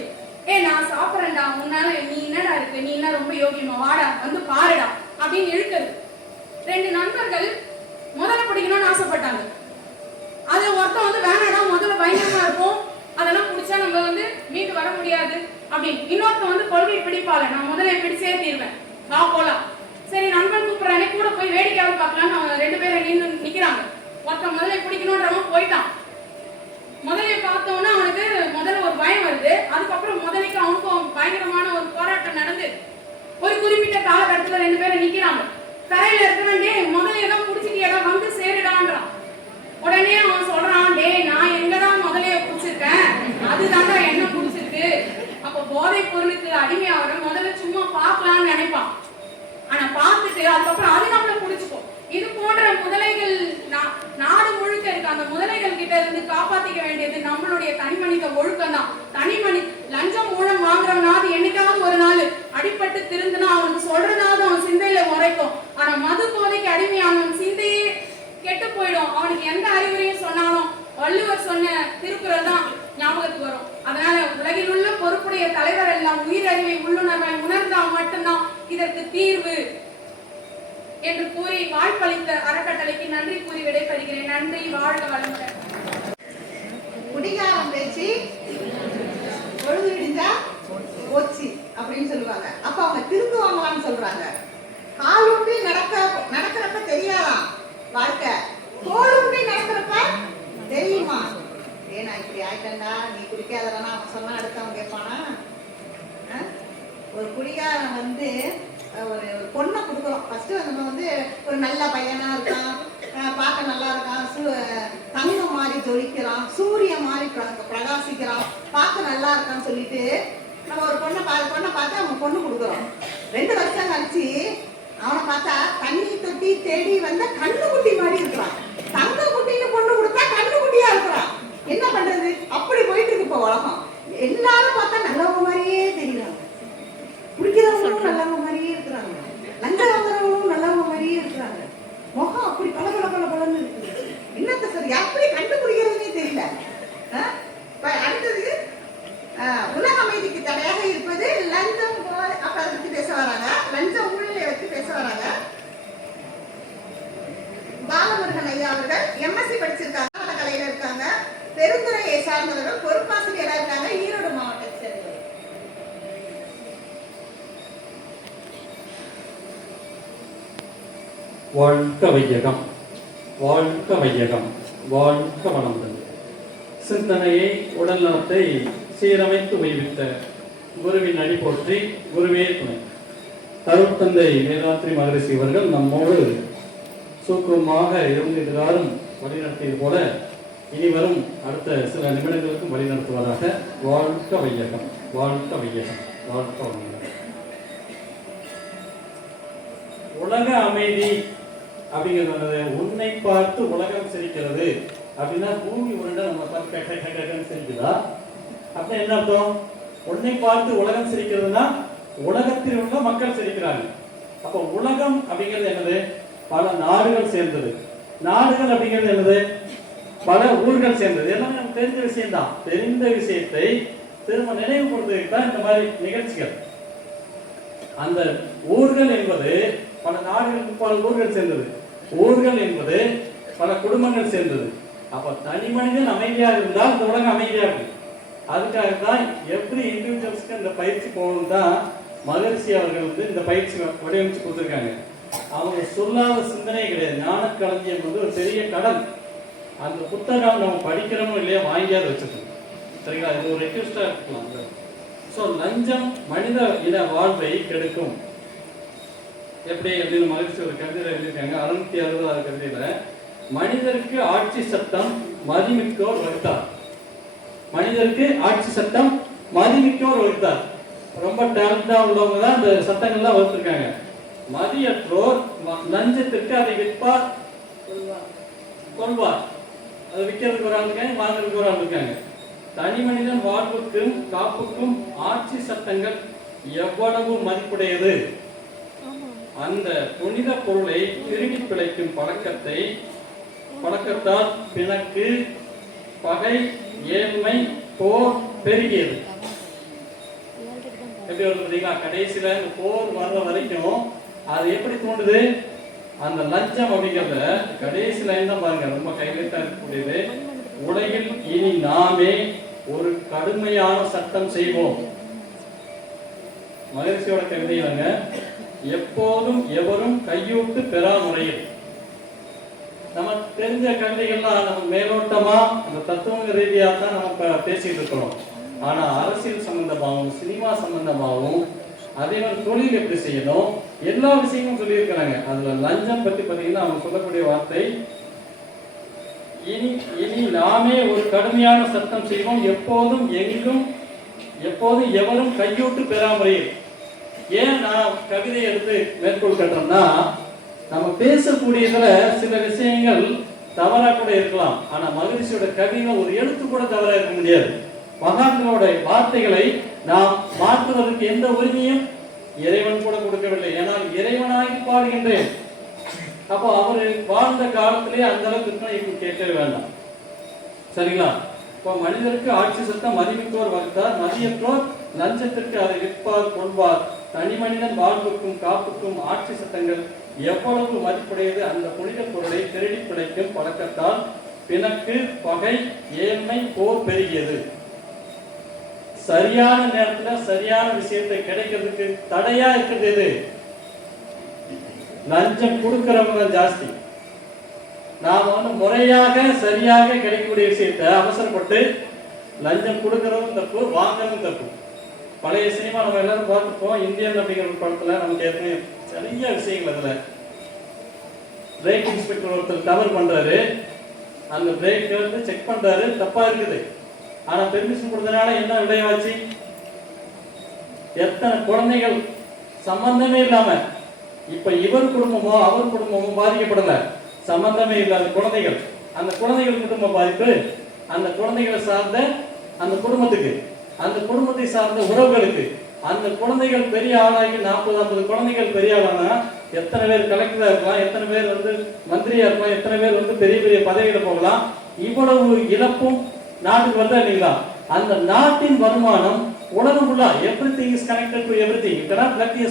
நான் சாப்பிட்றேன்டா, உன்னால நீ என்னடா இருக்கு, நீ என்ன ரொம்ப யோகியமா, வாடா பாருடா அப்படின்னு இழுக்கிறது. 2 நண்பர்கள் முதல்ல பிடிக்கணும்னு ஆசைப்பட்டாங்க. அதுல ஒருத்தன் வேணாடா, முதல்ல பயங்கரமா இருக்கும், அதெல்லாம் பிடிச்சா நம்ம மீண்டு வர முடியாது அப்படின்னு. இன்னொருத்தன் கொள்கை பிடிப்பால, நான் முதல்ல பிடிச்சே தீர்வேன், வா போலாம். சரி நண்பன் கூப்பிடுறானே, கூட போய் வேடிக்கையாவது பார்க்கலாம்னு 2 பேரும் நிக்கிறாங்க. ஒருத்தன் முதல்ல பிடிக்கணும்ன்றவன் போயிட்டான். முதலையை பார்த்தோன்னா அவனுக்கு முதல்ல ஒரு பயம் வருது. அதுக்கப்புறம் முதலைக்கு அவனுக்கும் பயங்கரமான ஒரு போராட்டம் நடந்து ஒரு குறிப்பிட்ட காலகட்டத்துல 2 பேரும் நிக்கிறாங்க. கரையில இருக்கிறான்டே, முதலையெல்லாம் பிடிச்சிட்டு சேருடான்றான். உடனே அவன் சொல்றான், நான் எங்கதான் முதலைய பிடிச்சிருக்கேன், அதுதான்டா என்ன பிடிச்சிருக்கு. அப்ப போதை பொருளுக்கு அடிமையாகிற முதல்ல சும்மா பார்க்கலாம்னு நினைப்பான். ஆனா பார்த்துட்டு அதுக்கப்புறம் அது நம்மள பிடிச்சுக்கும். இது போன்ற முதலைகள் நாடு முழுக்க இருக்கு. அந்த முதலைகள் கிட்ட இருந்து காப்பாத்திக்க வேண்டியது நம்மளுடைய தனிமனித ஒழுக்கம் தான். லஞ்சம் ஊழல் வாங்குறவனாவது என்னைக்காவது ஒரு நாள் அடிபட்டு திருந்துனா அவனுக்கு சொல்றதாவது அவன் சிந்தையில உரைக்கும். ஆனா மது போதைக்கு அடிமையானவன் சிந்தையே கெட்டு போயிடும். அவனுக்கு எந்த அறிவுரையும் சொன்னாலும் வள்ளுவர் சொன்ன திருக்குறள் தான் ஞாபகத்துக்கு வரும். அதனால உலகில் உள்ள பொறுப்புடைய தலைவர் எல்லாம் உயிரறிவை உள்ளுணர்வை உணர்ந்தால் மட்டும்தான் இதற்கு தீர்வு என்று கூறி வாய்ப்பளித்த அறக்கட்டளைக்கு நன்றி கூறி விடைபெறுகிறேன். நன்றி, வாழ்க வளமுடன். குடிகாரம் பேச்சு பொழுது விடிஞ்சா போச்சு அப்படின்னு சொல்லுவாங்க. அப்ப அவங்க திருந்துவாங்களான்னு சொல்றாங்க. காலுண்டி நடக்கிறப்ப தெரியாதான் வாழ்க்கை, கோலுண்டி நடக்கிறப்ப தெரியுமா? ஏன்னா இப்படி ஆயிட்டா நீ குடிக்காதவனா அவன் சொன்னா அடுத்தவன் கேட்பானா? ஒரு குடிகாரன் ஒரு பொண்ணை கொடுக்குறோம். ஃபர்ஸ்ட் நம்ம ஒரு நல்ல பையனா இருக்கான், பார்க்க நல்லா இருக்கான், தங்கம் மாதிரி ஜொலிக்கிறான், சூரியன் மாதிரி பிரகாசிக்கிறான், பார்க்க நல்லா இருக்கான்னு சொல்லிட்டு நம்ம ஒரு பொண்ணை பார்த்து அவங்க பொண்ணு கொடுக்குறோம். 2 வருஷம் கழிச்சு அவனை பார்த்தா தண்ணி தொட்டி தேடி வந்த கண்ணுக்குட்டி மாதிரி இருக்கிறான். தங்க குட்டின்னு பொண்ணு கொடுத்தா கண்ணுக்குட்டியா இருக்கிறான். என்ன பண்றது? அப்படி போயிட்டு இருக்கு இப்ப உலகம். எல்லாரும் பார்த்தா நல்லவங்க மாதிரியே தெரியுறாங்க, குடிக்கிறவங்களும் நல்லவங்க மாதிரியே இருக்கிறாங்க, லஞ்சம் வாங்குறவங்களும் நல்லவங்க மாதிரியே இருக்கிறாங்க. முகம் அப்படி பலன்னு இருக்கு. என்னத்த சரி அப்படி கண்டுபிடிக்கிறதுனே தெரியல. அடுத்தது உலக அமைதிக்கு தடையாக இருப்பது லஞ்சம். அப்ப அதை பத்தி பேச வராங்க, லஞ்சம் ஊழலை வச்சு பேச வராங்க. பாலமுருகன் ஐயா அவர்கள் எம்எஸ்சி படிச்சிருக்காங்க, கலையில இருக்காங்க, பெருந்துறையை சார்ந்தவர்கள், பொறுப்பாசிரியரா இருக்காங்க, ஈரோடு மாவட்டத்தை சேர்ந்தவர். வாழ்க வையகம், வாழ்க வையகம், வாழ்க வளமுடன். சிந்தனையை உடல் நலத்தை சீரமைத்து உய்வித்த குருவின் அடி போற்றி, குருவே துணை. அருட்தந்தை வேதாத்ரி மகரிஷி அவர்கள் நம்மோடு சூக்குமமாக இருந்து எல்லாரும் வழிநடத்தியது போல இனி வரும் அடுத்த சில நிமிடங்களுக்கும் வழிநடத்துவதாக. வாழ்க வையகம், வாழ்க வையகம், வாழ்க வளமுடன். உலக அமைதி அப்படிங்கிறது உன்னை பார்த்து உலகம் சிரிக்கிறது அப்படின்னா பூமி உருண்டை நம்ம பார்த்து சிரிக்குதா? அப்படின்னா என்ன அர்த்தம்? உன்னை பார்த்து உலகம் சிரிக்கிறதுனா உலகத்தில் உள்ள மக்கள் சிரிக்கிறாங்க. அப்போ உலகம் அப்படிங்கிறது என்னது? பல நாடுகள் சேர்ந்தது. நாடுகள் அப்படிங்கிறது என்னது? பல ஊர்கள் சேர்ந்தது. எல்லாமே நமக்கு தெரிஞ்ச விஷயம் தான். தெரிந்த விஷயத்தை திரும்ப நினைவுபடுத்துவதற்கு தான் இந்த மாதிரி நிகழ்ச்சிகள். அந்த ஊர்கள் என்பது பல நாடுகளுக்கு பல ஊர்கள் சேர்ந்தது. ஊர்கள் என்பது பல குடும்பங்கள் சேர்ந்தது. அப்ப தனி மனிதன் அமைதியாக இருந்தால் இந்த உலகம் அமைதியா இருக்கும். அதுக்காக தான் எவ்ரி இண்டிவிஜுவல்ஸ்க்கு இந்த பயிற்சி போகணும் தான் மகரிஷி அவர்கள் இந்த பயிற்சி வடிவமைச்சு கொடுத்துருக்காங்க. அவங்க சொல்லாத சிந்தனை கிடையாது. ஞான களஞ்சியம் வந்து ஒரு பெரிய கடல். அந்த புத்தகம் நம்ம படிக்கிறோமோ இல்லையா வாங்கியாவது வச்சுக்கணும். சரிங்களா? இது ஒரு ரெக்வெஸ்டா இருக்கலாம். ஸோ லஞ்சம் மனித இன வாழ்வை கெடுக்கும். எப்படி அப்படின்னு மகிழ்ச்சி ஒரு கவிதையில எழுதியிருக்காங்க. 660 கவிதையில மனிதருக்கு ஆட்சி சட்டம் மதிமிக்கோர் வகுத்தார். மனிதருக்கு ஆட்சி சட்டம் மதிமிக்கோர் வகுத்தார். ரொம்ப டேலண்டா உள்ளவங்க தான் இந்த சட்டங்கள்லாம் வகுத்திருக்காங்க. மதியற்றோர் லஞ்சத்திற்கு அதை விற்பார் கொள்வார். அதை விற்கிறதுக்கு ஒரு ஆள் இருக்காங்க, வாங்குறதுக்கு ஒரு ஆள் இருக்காங்க. தனி மனிதன் வாழ்வுக்கும் காப்புக்கும் ஆட்சி சட்டங்கள் எவ்வளவு மதிப்புடையது. அந்த புனித பொருளை திருடி பிழைக்கும் பழக்கத்தால் பிணக்கு, பகை, ஏழ்மை, போர் பெருகியது. எப்படி வருது? கடைசியில போர் வர்ற வரைக்கும் அது எப்படி தோன்றுது? அந்த லஞ்சம் அப்படிங்கிறத கடைசி லைன் தான் பாருங்க, ரொம்ப கைவிட்டா இருக்கக்கூடியது. உலகில் இனி நாமே ஒரு கடுமையான சட்டம் செய்வோம். மகிழ்ச்சியோட கவிதையிலங்க, எப்போதும் எவரும் கையூட்டு பெறா முறையில். நம்ம தெரிஞ்ச கவிதைகள்லாம் நம்ம மேலோட்டமா அந்த தத்துவ ரீதியா தான் நம்ம பேசிட்டு இருக்கிறோம். ஆனா அரசியல் சம்பந்தமாகவும் சினிமா சம்பந்தமாகவும் அதே மாதிரி தொழில் எப்படி செய்யணும் எல்லா விஷயமும் சொல்லி இருக்கிறாங்க. அதுல லஞ்சம் பத்தி பாத்தீங்கன்னா அவங்க சொல்லக்கூடிய வார்த்தை, இனி நாமே ஒரு கடுமையான சட்டம் செய்வோம், எப்போதும் எங்கும் எப்போதும் எவரும் கையூட்டு பெறாமுறையில். ஏன் நான் கவிதை எடுத்து மேற்கோள் கட்டுறோம்னா, நம்ம பேசக்கூடியதுல சில விஷயங்கள் தவறா கூட இருக்கலாம். ஆனா மகிழ்ச்சியோட கவிதை ஒரு எழுத்து கூட தவறா இருக்க முடியாது. மகான்களோட வார்த்தைகளை நாம் மாற்றுவதற்கு எந்த உரிமையும் இறைவன் கூட கொடுக்கவில்லை. ஏனால் இறைவனாகி பாடுகின்றேன். அப்போ அவர் வாழ்ந்த காலத்திலே அந்த அளவுக்கு இப்ப கேட்கவே வேண்டாம். சரிங்களா? இப்போ மனிதருக்கு ஆட்சி சட்டம் மதிமிக்கோர் வகுத்தார், மதியற்றோர் லஞ்சத்திற்கு அதை விற்பார் கொள்வார். தனி மனிதன் வாழ்வுக்கும் காப்புக்கும் ஆட்சி சட்டங்கள் எவ்வளவு மதிப்புடையது. அந்த புனித பொருளை திருடி பிழைக்கும் பழக்கத்தால் பிணக்கு, பகை, ஏழ்மை, போர் பெருகியது. சரியான நேரத்துல சரியான விஷயத்தை கிடைக்கிறதுக்கு தடையா இருக்கிறது எது? லஞ்சம் கொடுக்கிறவங்க ஜாஸ்தி. நாம முறையாக சரியாக கிடைக்கக்கூடிய விஷயத்தை அவசரப்பட்டு லஞ்சம் கொடுக்கறதும் தப்பு, வாங்குறதும் தப்பு. பழைய சினிமா நம்ம எல்லாரும் பார்த்துப்போம். இந்தியன் அப்படிங்கிற ஒரு படத்துல நமக்கு ஏற்கனவே நிறைய விஷயங்கள். அதுல பிரேக் இன்ஸ்பெக்டர் ஒருத்தர் தவறு பண்றாரு. அந்த பிரேக் வந்து செக் பண்றாரு, தப்பா இருக்குது. ஆனா பெர்மிஷன் கொடுத்தனால என்ன விளைவாச்சு? எத்தனை குழந்தைகள் சம்பந்தமே இல்லாம, இப்ப இவர் குடும்பமோ அவர் குடும்பமோ பாதிக்கப்படல, சம்பந்தமே இல்லாத குழந்தைகள். அந்த குழந்தைகள் குடும்ப பாதிப்பு அந்த குழந்தைகளை சார்ந்த அந்த குடும்பத்துக்கு, அந்த குடும்பத்தை சார்ந்த உறவுகளுக்கு. அந்த குழந்தைகள் பெரிய ஆளாகி 40-50 குழந்தைகள் பெரிய ஆளானா எத்தனை பேர் கலெக்டரா இருக்கலாம், எத்தனை பேர் வந்து மந்திரியா இருக்கலாம், எத்தனை பேர் வந்து பெரிய பெரிய பதவியில போகலாம். இவ்வளவு இழப்பும் நாட்டுக்கு வருதா இல்லைங்களா? அந்த நாட்டின் வருமானம் உலகம் ஃபுல்லா everything is connected to everything. You cannot pluck a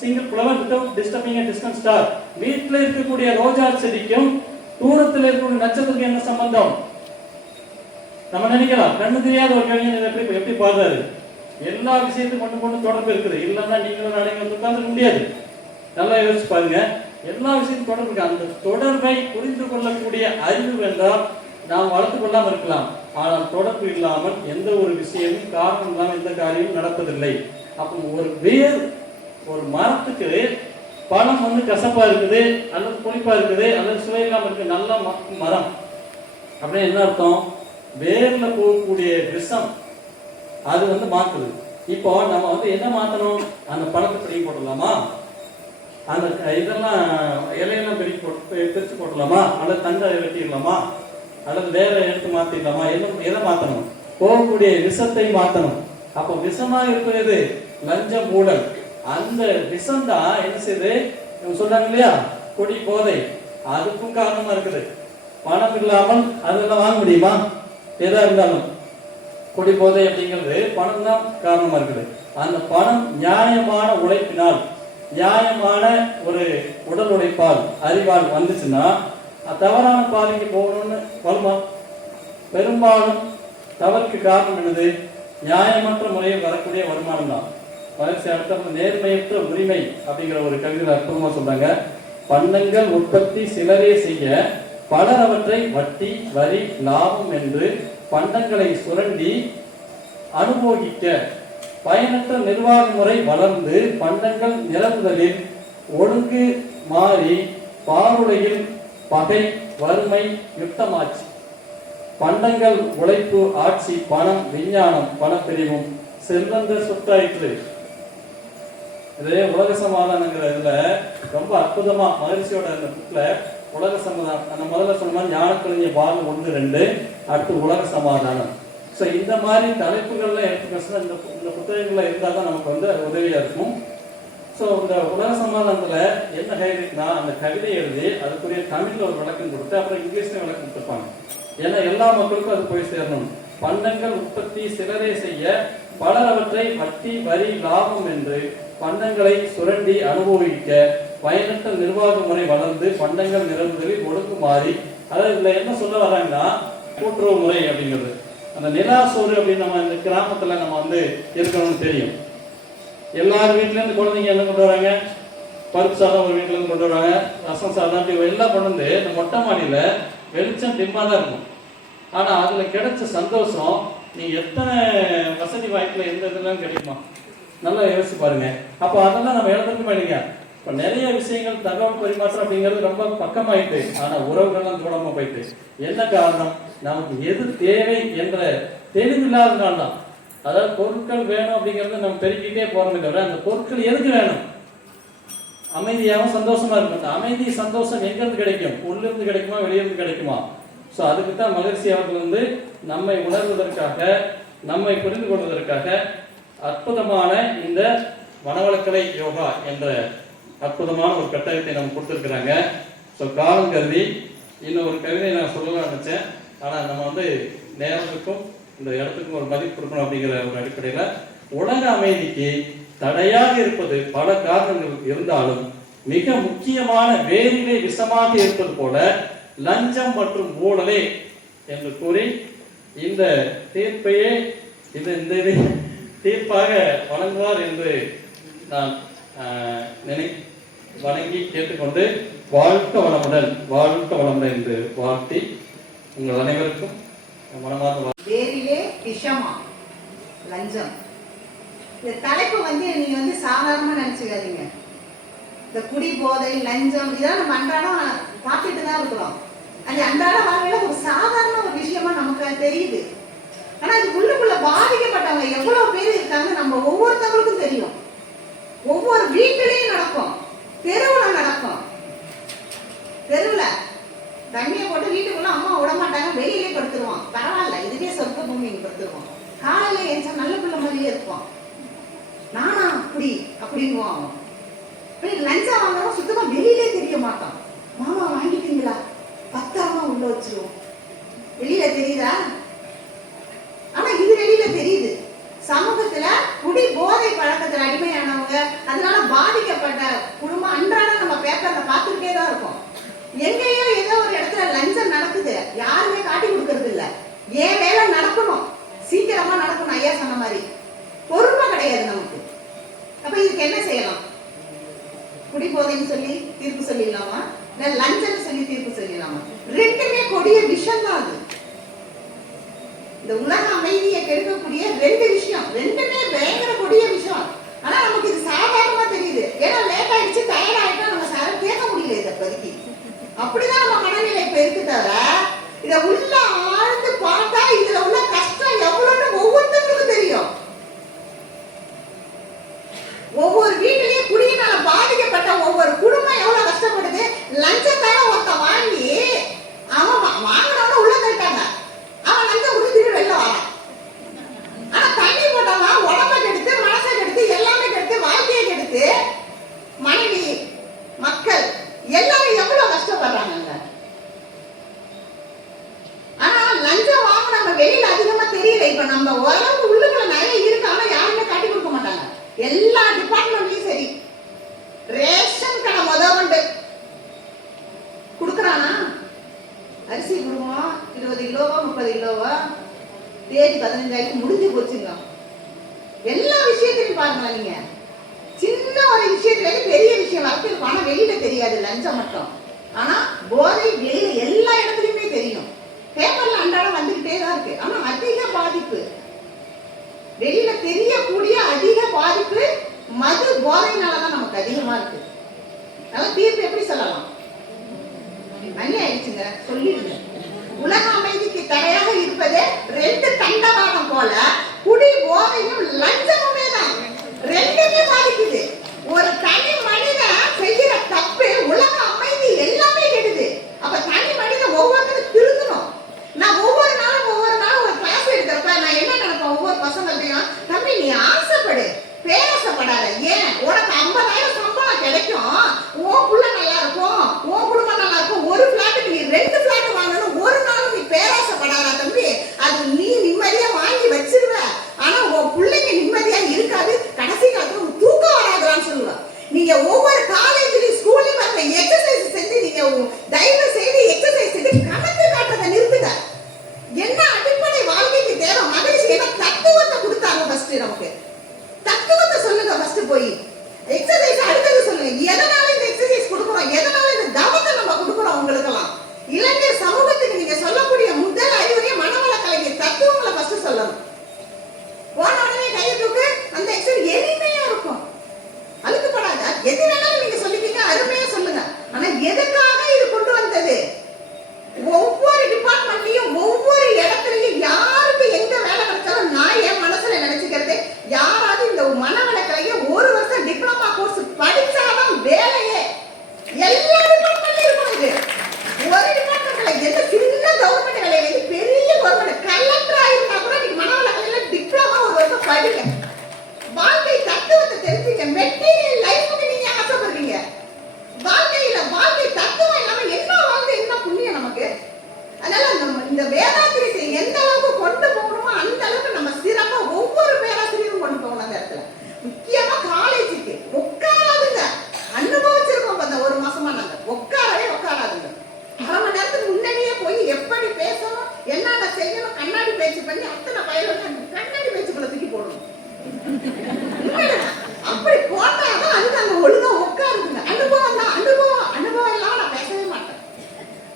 single flower without disturbing a distant star. வீட்டில் இருக்கக்கூடிய ரோஜா செடிக்கும் தூரத்தில் இருக்கக்கூடிய நட்சத்திரத்துக்கு என்ன சம்பந்தம்? நம்ம நினைக்கலாம் கண்ணு தெரியாத ஒரு கவிஞன் எப்படி பாடுறாரு. எல்லா விஷயத்துக்கும் கொண்டு தொடர்பு இருக்குது. இல்லைன்னா நீங்களும் நாளைக்கு வந்து உட்கார்ந்துக்க முடியாது. நல்லா யோசிச்சு பாருங்க. எல்லா விஷயத்துக்கும் தொடர்பு இருக்கு. அந்த தொடர்பை புரிந்து கொள்ளக்கூடிய அறிவு வேண்டாம் நாம் வளர்த்து கொள்ளாம இருக்கலாம். ஆனால் தொடர்பு இல்லாமல் எந்த ஒரு விஷயமும் காரணம் இல்லாமல் எந்த காரியமும் நடப்பதில்லை. அப்போ ஒரு மரத்துக்கு பழம் வந்து கசப்பா இருக்குது அல்லது புளிப்பா இருக்குது அல்லது சுவை இல்லாம இருக்கு, நல்ல மரம் அப்படின்னு என்ன அர்த்தம்? வேர்ல போகக்கூடிய விஷம் அது வந்து மாத்துது. இப்போ நம்ம வந்து என்ன மாத்தணும்? அந்த பழத்தை பிடிக்க போடலாமா? அந்த இதெல்லாம் இலையெல்லாம் பிரிச்சு போடலாமா? அல்லது தண்டை வெட்டிடலாமா? அல்லது வேற எடுத்து மாத்திடலாமா? எதை மாத்தணும்? போகக்கூடிய விஷத்தை மாத்தணும். அப்போ விஷமா இருக்கிறது லஞ்சம் ஊழல். அந்த விஷம் தான் என்ன செய்யுது, சொல்றாங்க இல்லையா, குடி போதை, அதுக்கும் காரணமா இருக்குது. பணம் இல்லாமல் அதெல்லாம் வாங்க முடியுமா? எதா இருந்தாலும் குடி போதை அப்படிங்கிறது பணம் தான் காரணமா இருக்குது. அந்த பணம் நியாயமான உழைப்பினால், நியாயமான ஒரு உடல் உழைப்பால், அறிவால் வந்துச்சுன்னா தவறான பாதைக்கு போகணும்னு வருமா? பெரும்பாலும் தவறுக்கு காரணம் என்னது? நியாயமற்ற முறையில் வரக்கூடிய வருமானம் தான். அடுத்த நேர்மையற்ற உரிமை அப்படிங்கிற ஒரு கவிதையில் அற்புதமா சொல்றாங்க. பண்டங்கள் உற்பத்தி சிலரே செய்ய பலர் அவற்றை வட்டி வரி லாபம் என்று பண்டங்களை சுரண்டி அனுபவிக்க பயனற்ற நிர்வாக முறை வளர்ந்து பண்டங்கள் நிரப்புதலில் ஒழுங்கு மாறி பாருடையில் பகை வறுமை யுத்தமாச்சு. பண்டங்கள் உழைப்பு ஆட்சி பணம் விஞ்ஞானம் பணப்பிரிவும் செல்வந்த சொத்தாயிற்று. இதே உலக சமாதானங்கிற இதுல ரொம்ப அற்புதமா மகிழ்ச்சியோட அந்த புக்ல உலக சமாதானம், அந்த முதல்ல சொன்ன ஞானக்கலைஞர் பாகம் 1, 2, அடுத்து உலக சமாதானம். ஸோ இந்த மாதிரி தலைப்புகள்ல எடுத்துக்கிட்டா இந்த புத்தகங்கள்ல இருந்தால் தான் நமக்கு வந்து உதவியா இருக்கும். ஸோ இந்த உலக சமாதானத்துல என்ன கவிதைக்குன்னா, அந்த கவிதை எழுதி அதுக்குரிய தமிழ்ல ஒரு விளக்கம் கொடுத்து அப்புறம் இங்கிலீஷ்ல விளக்கம் கொடுத்துருப்பாங்க. ஏன்னா எல்லா மக்களுக்கும் அது போய் சேரணும். பண்டங்கள் உற்பத்தி சிலரே செய்ய பலர் அவற்றை வட்டி வரி லாபம் என்று பண்டங்களை சுரண்டி அனுபவிக்க பயனற்ற நிர்வாக முறை வளர்ந்து பண்டங்கள் நிரம்புதலில் ஒடுக்கு மாறி. அதாவது இதுல என்ன சொல்ல வராங்கன்னா, கூட்டுறவு முறை அப்படிங்கிறது. அந்த நிலாசோறு அப்படின்னு நம்ம இந்த கிராமத்துல நம்ம வந்து இருக்கணும்னு தெரியும். எல்லார் வீட்டுல இருந்து குழந்தைங்க என்ன கொண்டு வராங்க, பருப்பு சாதம் ஒரு வீட்டுல இருந்து கொண்டு வராங்க, ரசம் சாதம், அப்படி எல்லாம் கொண்டு வந்து இந்த மொட்டை மாடியில வெளிச்சம் டிம்மா தான் இருக்கும். ஆனா அதுல கிடைச்ச சந்தோஷம் நீங்க எத்தனை வசதி வாய்ப்புல எந்த இதெல்லாம் கிடைக்குமா? நல்லா யோசிச்சு பாருங்க. அப்போ அதெல்லாம் நம்ம இழந்துருக்கோம் இல்லைங்க. இப்போ நிறைய விஷயங்கள் தகவல் பரிமாற்றம் அப்படிங்கிறது ரொம்ப பக்கமாயிட்டு, ஆனா உறவுகள்லாம் தூரமா போயிட்டு. என்ன காரணம்? நமக்கு எது தேவை என்ற தெளிவில்லாதனால தான். அதாவது பொருட்கள் வேணும் அப்படிங்கிறது நம்ம பெருக்கிட்டே போறோமே தவிர அந்த பொருட்கள் எதுக்கு வேணும்? அமைதியாகவும் சந்தோஷமா இருக்கும். அந்த அமைதி சந்தோஷம் எங்கிருந்து கிடைக்கும்? உள்ளிருந்து கிடைக்குமா வெளியிருந்து கிடைக்குமா? ஸோ அதுக்கு தான் மகிழ்ச்சி அவர்கள் வந்து நம்மை உணர்வதற்காக, நம்மை புரிந்து கொள்வதற்காக அற்புதமான இந்த மனவளக்கலை யோகா என்ற அற்புதமான ஒரு கட்டளத்தை நம்ம கொடுத்துருக்குறாங்க. ஸோ காலம் கருதி இன்னும் ஒரு கவிதை நான் சொல்லலாம் நினைச்சேன். ஆனால் நம்ம வந்து நேரத்துக்கும் இந்த இடத்துக்கும் ஒரு மதிப்பு கொடுக்கணும் அப்படிங்கிற ஒரு அடிப்படையில், உலக அமைதிக்கு தடையாக இருப்பது பல காரணங்கள் இருந்தாலும் மிக முக்கியமான வேரிலே விஷமாக இருப்பது போல லஞ்சம் மற்றும் ஊழலே என்று கூறி இந்த தீர்ப்பையே இந்த தீர்ப்பாக வழங்குவார் என்று நான் வணங்கி கேட்டுக்கொண்டு வாழ்க்க வளமுடன் என்று வாழ்த்தி உங்கள் அனைவருக்கும் மனமார்ந்த வேரிலே விஷமா லஞ்சம். இந்த தலைப்பு வந்து நீங்க வந்து சாதாரணமா நினைச்சுக்காதீங்க. இந்த குடி போதை லஞ்சம் இதெல்லாம் நம்ம அன்றாடம் பார்த்துட்டு தான் இருக்கிறோம். அது அன்றாட வாழ்க்கையில ஒரு சாதாரண ஒரு விஷயமா நமக்கு தெரியுது. ஆனா இது உள்ளுக்குள்ள பாதிக்கப்பட்டவங்க எவ்வளவு பேர் இருக்காங்க நம்ம ஒவ்வொருத்தவங்களுக்கும் தெரியும். ஒவ்வொரு வீட்டிலையும் நடக்கும், தெருவுல நடக்கும். தெருவுல தண்ணியை போட்டு வீட்டுக்குள்ள அம்மா விட மாட்டாங்க, வெளியிலே படுத்துருவான். பரவாயில்ல, இதுவே சொர்க்க பூமி படுத்துருவோம். காலையில ஏஞ்சா நல்ல பிள்ளை மாதிரியே இருப்போம். நானா அப்படிங்குவான். லஞ்சம் வாங்கணும் சுத்தமா வெளியிலே தெரிய மாட்டான். மாமா வாங்கிட்டீங்களா, பத்தாமா உள்ள வச்சிருவோம். வெளியில தெரியுதா? ஆனா இது வெளியில தெரியுது. சமூகத்துல குடி போதை பழக்கத்துல அடிமையானவங்க, அதனால பாதிக்கப்பட்ட குடும்பம் அன்றாடம் நம்ம பேப்பர்ல பார்த்துக்கிட்டே தான் இருக்கோம். எங்கேயோ ஏதோ ஒரு இடத்துல லஞ்சம் நடக்குது, யாருமே காட்டி கொடுக்கறது இல்ல. ஏன் வேலை நடக்கணும், சீக்கிரமா நடக்கணும். ஐயா சொன்ன மாதிரி பொறுமை கிடையாது நமக்கு. அப்ப இதுக்கு என்ன செய்யலாம்? குடி போதைன்னு சொல்லி தீர்ப்பு சொல்லிடலாமா, இல்ல லஞ்சம் சொல்லி தீர்ப்பு சொல்லிடலாமா? ரெண்டுமே கொடிய விஷயம் தான். அது இந்த உலக அமைதியை கெடுக்கக்கூடிய ரெண்டு விஷயம், ரெண்டுமே பயங்கர கொடிய விஷயம். ஆனா நமக்கு இது சாதாரணமா தெரியுது. ஏன்னா லேட் ஆயிடுச்சு, டயர்ட் ஆயிட்டா நம்ம சார் கேட்க முடியல. இதை பத்தி அப்படிதான் நம்ம மனநிலை இப்ப இருக்கு. தவிர இத உள்ள ஆழ்ந்து பார்த்தா இதுல உள்ள கஷ்டம் எவ்வளவுன்னு ஒவ்வொருத்தருக்கும் தெரியும். ஒவ்வொரு வீட்டிலேயே குடியினால பாதிக்கப்பட்ட ஒவ்வொரு குடும்பம் எவ்வளவு கஷ்டப்படுது. லஞ்சத்தால ஒருத்த வாங்கி அவன் வாங்கினவன உள்ள தட்டாங்க, அவன் லஞ்சம் கொடுத்துட்டு வெளில வரான். ஆனா தண்ணி போட்டவன் கிலோவா 30 கிலோவா தேதி 15 ஆயிடுச்சு, முடிஞ்சு போச்சுங்க. எல்லா விஷயத்திலையும் பாருங்களா, நீங்க சின்ன ஒரு விஷயத்துல பெரிய விஷயம் வளர்த்து ஆனா வெளியில தெரியாது லஞ்சம் மட்டும். ஆனா போதை வெளியில எல்லா இடத்துலயுமே தெரியும். பேப்பர்ல அன்றாடம் வந்துகிட்டே தான் இருக்கு. ஆனா அதிக பாதிப்பு வெளியில தெரியக்கூடிய அதிக பாதிப்பு மது போதைனாலதான் நமக்கு அதிகமா இருக்கு. அதனால தீர்ப்பு எப்படி சொல்லலாம்? மணி ஆயிடுச்சுங்க, சொல்லிடுங்க. உலக அமைதிக்கு தடையாக இருப்பது 2 தண்டவாளம் போல குடி போதையும் லஞ்சமுமே தான். 2மே பாதிக்குது. ஒரு தனி மனிதன் செய்யற தப்பு உலக அமைதி எல்லாமே கெடுது. அப்ப தனி மனிதன் ஒவ்வொருத்தரும் திருந்தணும். நான் ஒவ்வொரு நாளும் ஒரு கிளாஸ் எடுக்கிறப்ப நான் என்ன நினைப்பேன், ஒவ்வொரு பசங்கள்டையும், தம்பி நீ ஆசைப்படு, பேராசைப்படாத. ஏன் உனக்கு 50,000 சம்பளம் கிடைக்கும், உன் புள்ள நல்லா இருக்கும், உன் குடும்பம் நல்லா இருக்கும். ஒரு பிளாட்டுக்கு நீ 2 பிளாட் வாங்கணும். ஒரு நாளும் நீ பேராசைப்படாத தம்பி. அது நீ நிம்மதியா வாங்கி வச்சிருவ. ஆனா உன் பிள்ளைங்க நிம்மதியா இருக்காது. கடைசி காலத்துல உன் தூக்கம் வராதுன்னு சொல்லுவேன். நீங்க ஒவ்வொரு காலேஜ்லயும் ஸ்கூல்லயும் பார்த்த எக்ஸசைஸ் செஞ்சு நீங்க தயவு செய்து எக்ஸசைஸ் செஞ்சு கணக்கு காட்டுறதை நிறுத்துங்க. என்ன அடிப்படை வாழ்க்கைக்கு தேவை? மகிழ்ச்சி என்ன தத்துவத்தை கொடுத்தாங்க ஃபர்ஸ்ட். நமக்கு தத்துவத்தை சொல்லுங்க ஃபர்ஸ்ட். போய் எக்ஸசைஸ் அடுத்தது சொல்லுங்க. எதனால இந்த எக்ஸசைஸ் கொடுக்குறோம், எதனால இந்த தவத்தை நம்ம கொடுக்குறோம் உங்களுக்கெல்லாம். இளைஞர் சமூகத்துக்கு நீங்க சொல்லக்கூடிய முதல் அறிவுரையை மனவள கலைஞர் தத்துவங்களை ஃபர்ஸ்ட் சொல்லணும். போன உடனே கையை தூக்கு, அந்த எக்ஸசைஸ் எளிமையா இருக்கும், அழுக்கப்படாத. எது வேணாலும் நீங்க சொல்லிப்பீங்க, அருமையா சொல்லுங்க. ஆனா எதுக்காக இது கொண்டு வந்தது? ஒவ்வொரு டிபார்ட்மெண்ட்லயும் ஒவ்வொரு இடத்துலயும் யாருக்கு எங்க வேலை கிடைச்சாலும் நான் என் மனசுல நினைச்சுக்கிறது, யாராவது இந்த மனவளக்கலைய 1 வருஷம் டிப்ளமா கோர்ஸ் படிச்சாதான் வேலையே. எல்லா டிபார்ட்மெண்ட்லயும் இருக்கும் இது. ஒரு டிபார்ட்மெண்ட்ல எந்த சின்ன கவர்மெண்ட் வேலையில பெரிய கவர்மெண்ட் கலெக்டரா இருந்தா கூட நீங்க மனவளக்கலையில டிப்ளமா 1 வருஷம் படிங்க. வாழ்க்கை தத்துவத்தை தெரிஞ்சுங்க. மெட்டீரியல் லைஃப்க்கு நீங்க ஆசைப்படுறீங்க. வாழ்க்கை தத்துவம் இல்லாம என்ன வாழ்ந்து என்ன புண்ணியம் நமக்கு? அதனால இந்த வேதாத்திரியத்தை எந்த அளவுக்கு கொண்டு போகணுமோ அந்த அளவுக்கு நம்ம சிறப்பா ஒவ்வொரு பேராசிரியரும் கொண்டு போகணும். அந்த இடத்துல முக்கியமா காலேஜுக்கு உட்காராதுங்க. அனுபவிச்சிருக்கோம் அந்த 1 மாசமா நாங்க உட்காராதுங்க. 1/2 மணி நேரத்துக்கு முன்னாடியே போய் எப்படி பேசணும், என்னென்ன செய்யணும், கண்ணாடி பேச்சு பண்ணி அத்தனை பயிர்களும் கண்ணாடி பேச்சுக்குள்ள தூக்கி போடணும். அப்படி போட்டாதான் அது அங்க ஒழுங்கா உட்காருதுங்க. அனுபவம் எல்லாம் நான் பேசவே மாட்டேன்.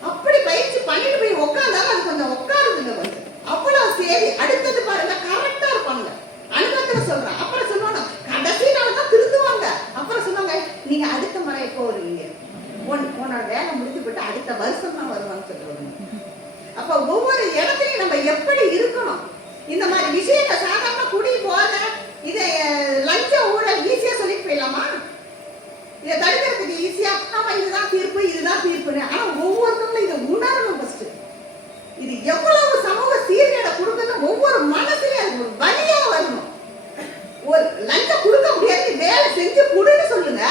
அப்படி பயிற்சி பண்ணிட்டு போய் உட்கார்ந்தாலும் அது கொஞ்சம் உட்காருதுங்க. கொஞ்சம் அவ்வளவு சரி. அடுத்தது பாருங்க, கரெக்டா இருப்பாங்க. அனுபவத்துல சொல்றேன். அப்புறம் சொல்லுவாங்க கடைசி நாள் தான் திருத்துவாங்க. அப்புறம் சொல்லுவாங்க நீங்க அடுத்த முறை எப்போ வருவீங்க, உன்னோட வேலை முடிஞ்சு போட்டு அடுத்த வருஷம் தான் வருவான்னு சொல்லுவாங்க. அப்ப ஒவ்வொரு இடத்துலயும் நம்ம எப்படி இருக்கணும்? இந்த மாதிரி விஷயத்த சாதாரண குடி போத இதை லஞ்ச ஊழல் ஈஸியா சொல்லிட்டு போயிடலாமா? இதை தடுக்கிறதுக்கு ஈஸியா ஆமா இதுதான் தீர்ப்புன்னு. ஆனா ஒவ்வொருத்தவங்களும் இதை உணரணும் ஃபர்ஸ்ட். இது எவ்வளவு சமூக சீர்கேட கொடுக்கணும் ஒவ்வொரு மனசுலயும் அது ஒரு வழியா வரணும். ஒரு லஞ்சம் கொடுக்க முடியாது, வேலை செஞ்சு கொடுன்னு சொல்லுங்க.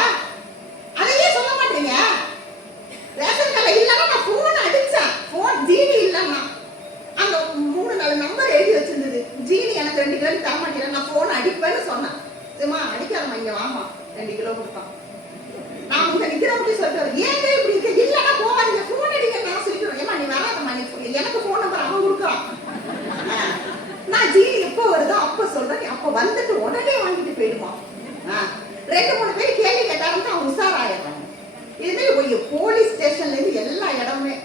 அதையே சொல்ல மாட்டீங்க. ரேஷன் கடை இல்லைன்னா நான் போன் அடிச்சேன், போன் ஜீனி இல்லைன்னா அங்க 3-4 நம்பர் எழுதி வச்சிருந்தது. ஜீனி எனக்கு 2 கிலோ தர மாட்டேன், நான் போன் அடிப்பேன்னு சொன்னேன். சரிமா அடிக்காதம்மா, இங்க வாமா 2 கிலோ கொடுத்தான். நான் உங்க நிக்கிறவங்க சொல்லிட்டு ஏன் இப்படி இருக்க, இல்லைன்னா போவாதீங்க, போன் அடிக்க. நான் சொல்லிக்கிறேன் ஏமா நீ வராதம்மா, நீ எனக்கு போன் நம்பர் அவன் கொடுக்குறான். நான் ஜீனி எப்போ வருதோ அப்ப சொல்றேன், அப்ப வந்துட்டு உடனே வாங்கிட்டு போயிடுமா. 2-3 பேர் கேள்வி கேட்டாருன்னு அவன் உஷாராயிடுறாங்க. இதுவே போலீஸ் ஸ்டேஷன்ல இருந்து எல்லா இடமுமே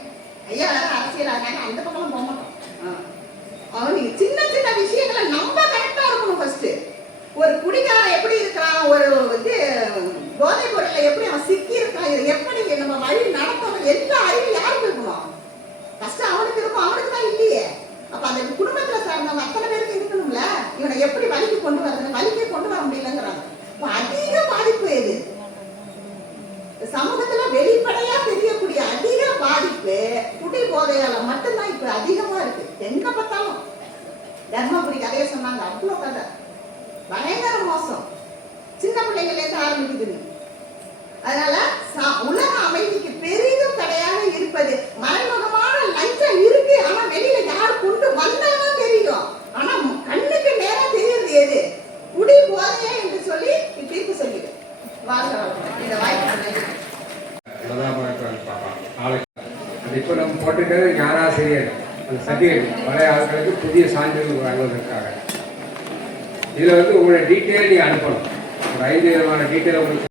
ஐயா அரசியல் ஆனாங்க, அந்த பக்கம் போக மாட்டோம். அவனுக்கு சின்ன சின்ன விஷயங்களை நம்ம கரெக்டா இருக்கணும் ஃபர்ஸ்ட். ஒரு குடிகாரன் எப்படி இருக்கிறான், ஒரு போதைப் பொருள்ல எப்படி அவன் சிக்கி இருக்கான், இதை எப்படி நம்ம வழி நடத்தணும், எல்லா அறிவு யாருக்கு இருக்கணும்? ஃபர்ஸ்ட் அவனுக்கு இருக்கும். அவனுக்கு தான் இல்லையே. அப்ப அந்த குடும்பத்துல சார்ந்தவங்க அத்தனை பேருக்கு இருக்கணும்ல. இவனை எப்படி வழிக்கு கொண்டு வரது, வழிக்கே கொண்டு வர முடியலங்கிறாங்க. அதிக பாதிப்பு எது சமூகத்துல வெளிப்படையா தெரியக்கூடிய அதிக பாதிப்பு குடி போதையால மட்டும்தான் இப்ப அதிகமா இருக்கு. எங்க பார்த்தாலும் தர்மபுரி கதையை சொன்னாங்க, அவ்வளவு கதை பயங்கர மோசம். சின்ன பிள்ளைங்கள இருந்து ஆரம்பிக்குது. அதனால உலக அமைதிக்கு பெரிதும் தடையாக இருப்பது மறைமுகமான லஞ்சம் இருக்கு. ஆனா வெளியில யார் கொண்டு வந்தாலும் தெரியும். ஆனா கண்ணுக்கு நேரா தெரியுது எது குடி போதையா என்று சொல்லி தீர்ப்பு சொல்லிடு. இந்த வாய்ப்பு இப்போ நம்ம போட்டிருக்கிறது ஞானாசிரியர் அந்த சர்டிஃபிகேட் பழைய ஆட்களுக்கு புதிய சான்றிதழ் வழங்குவதற்காக. இதில் வந்து உங்களுடைய டீட்டெயில் நீங்கள் அனுப்பணும். ஒரு 5 விதமான டீட்டெயில் உங்களுக்கு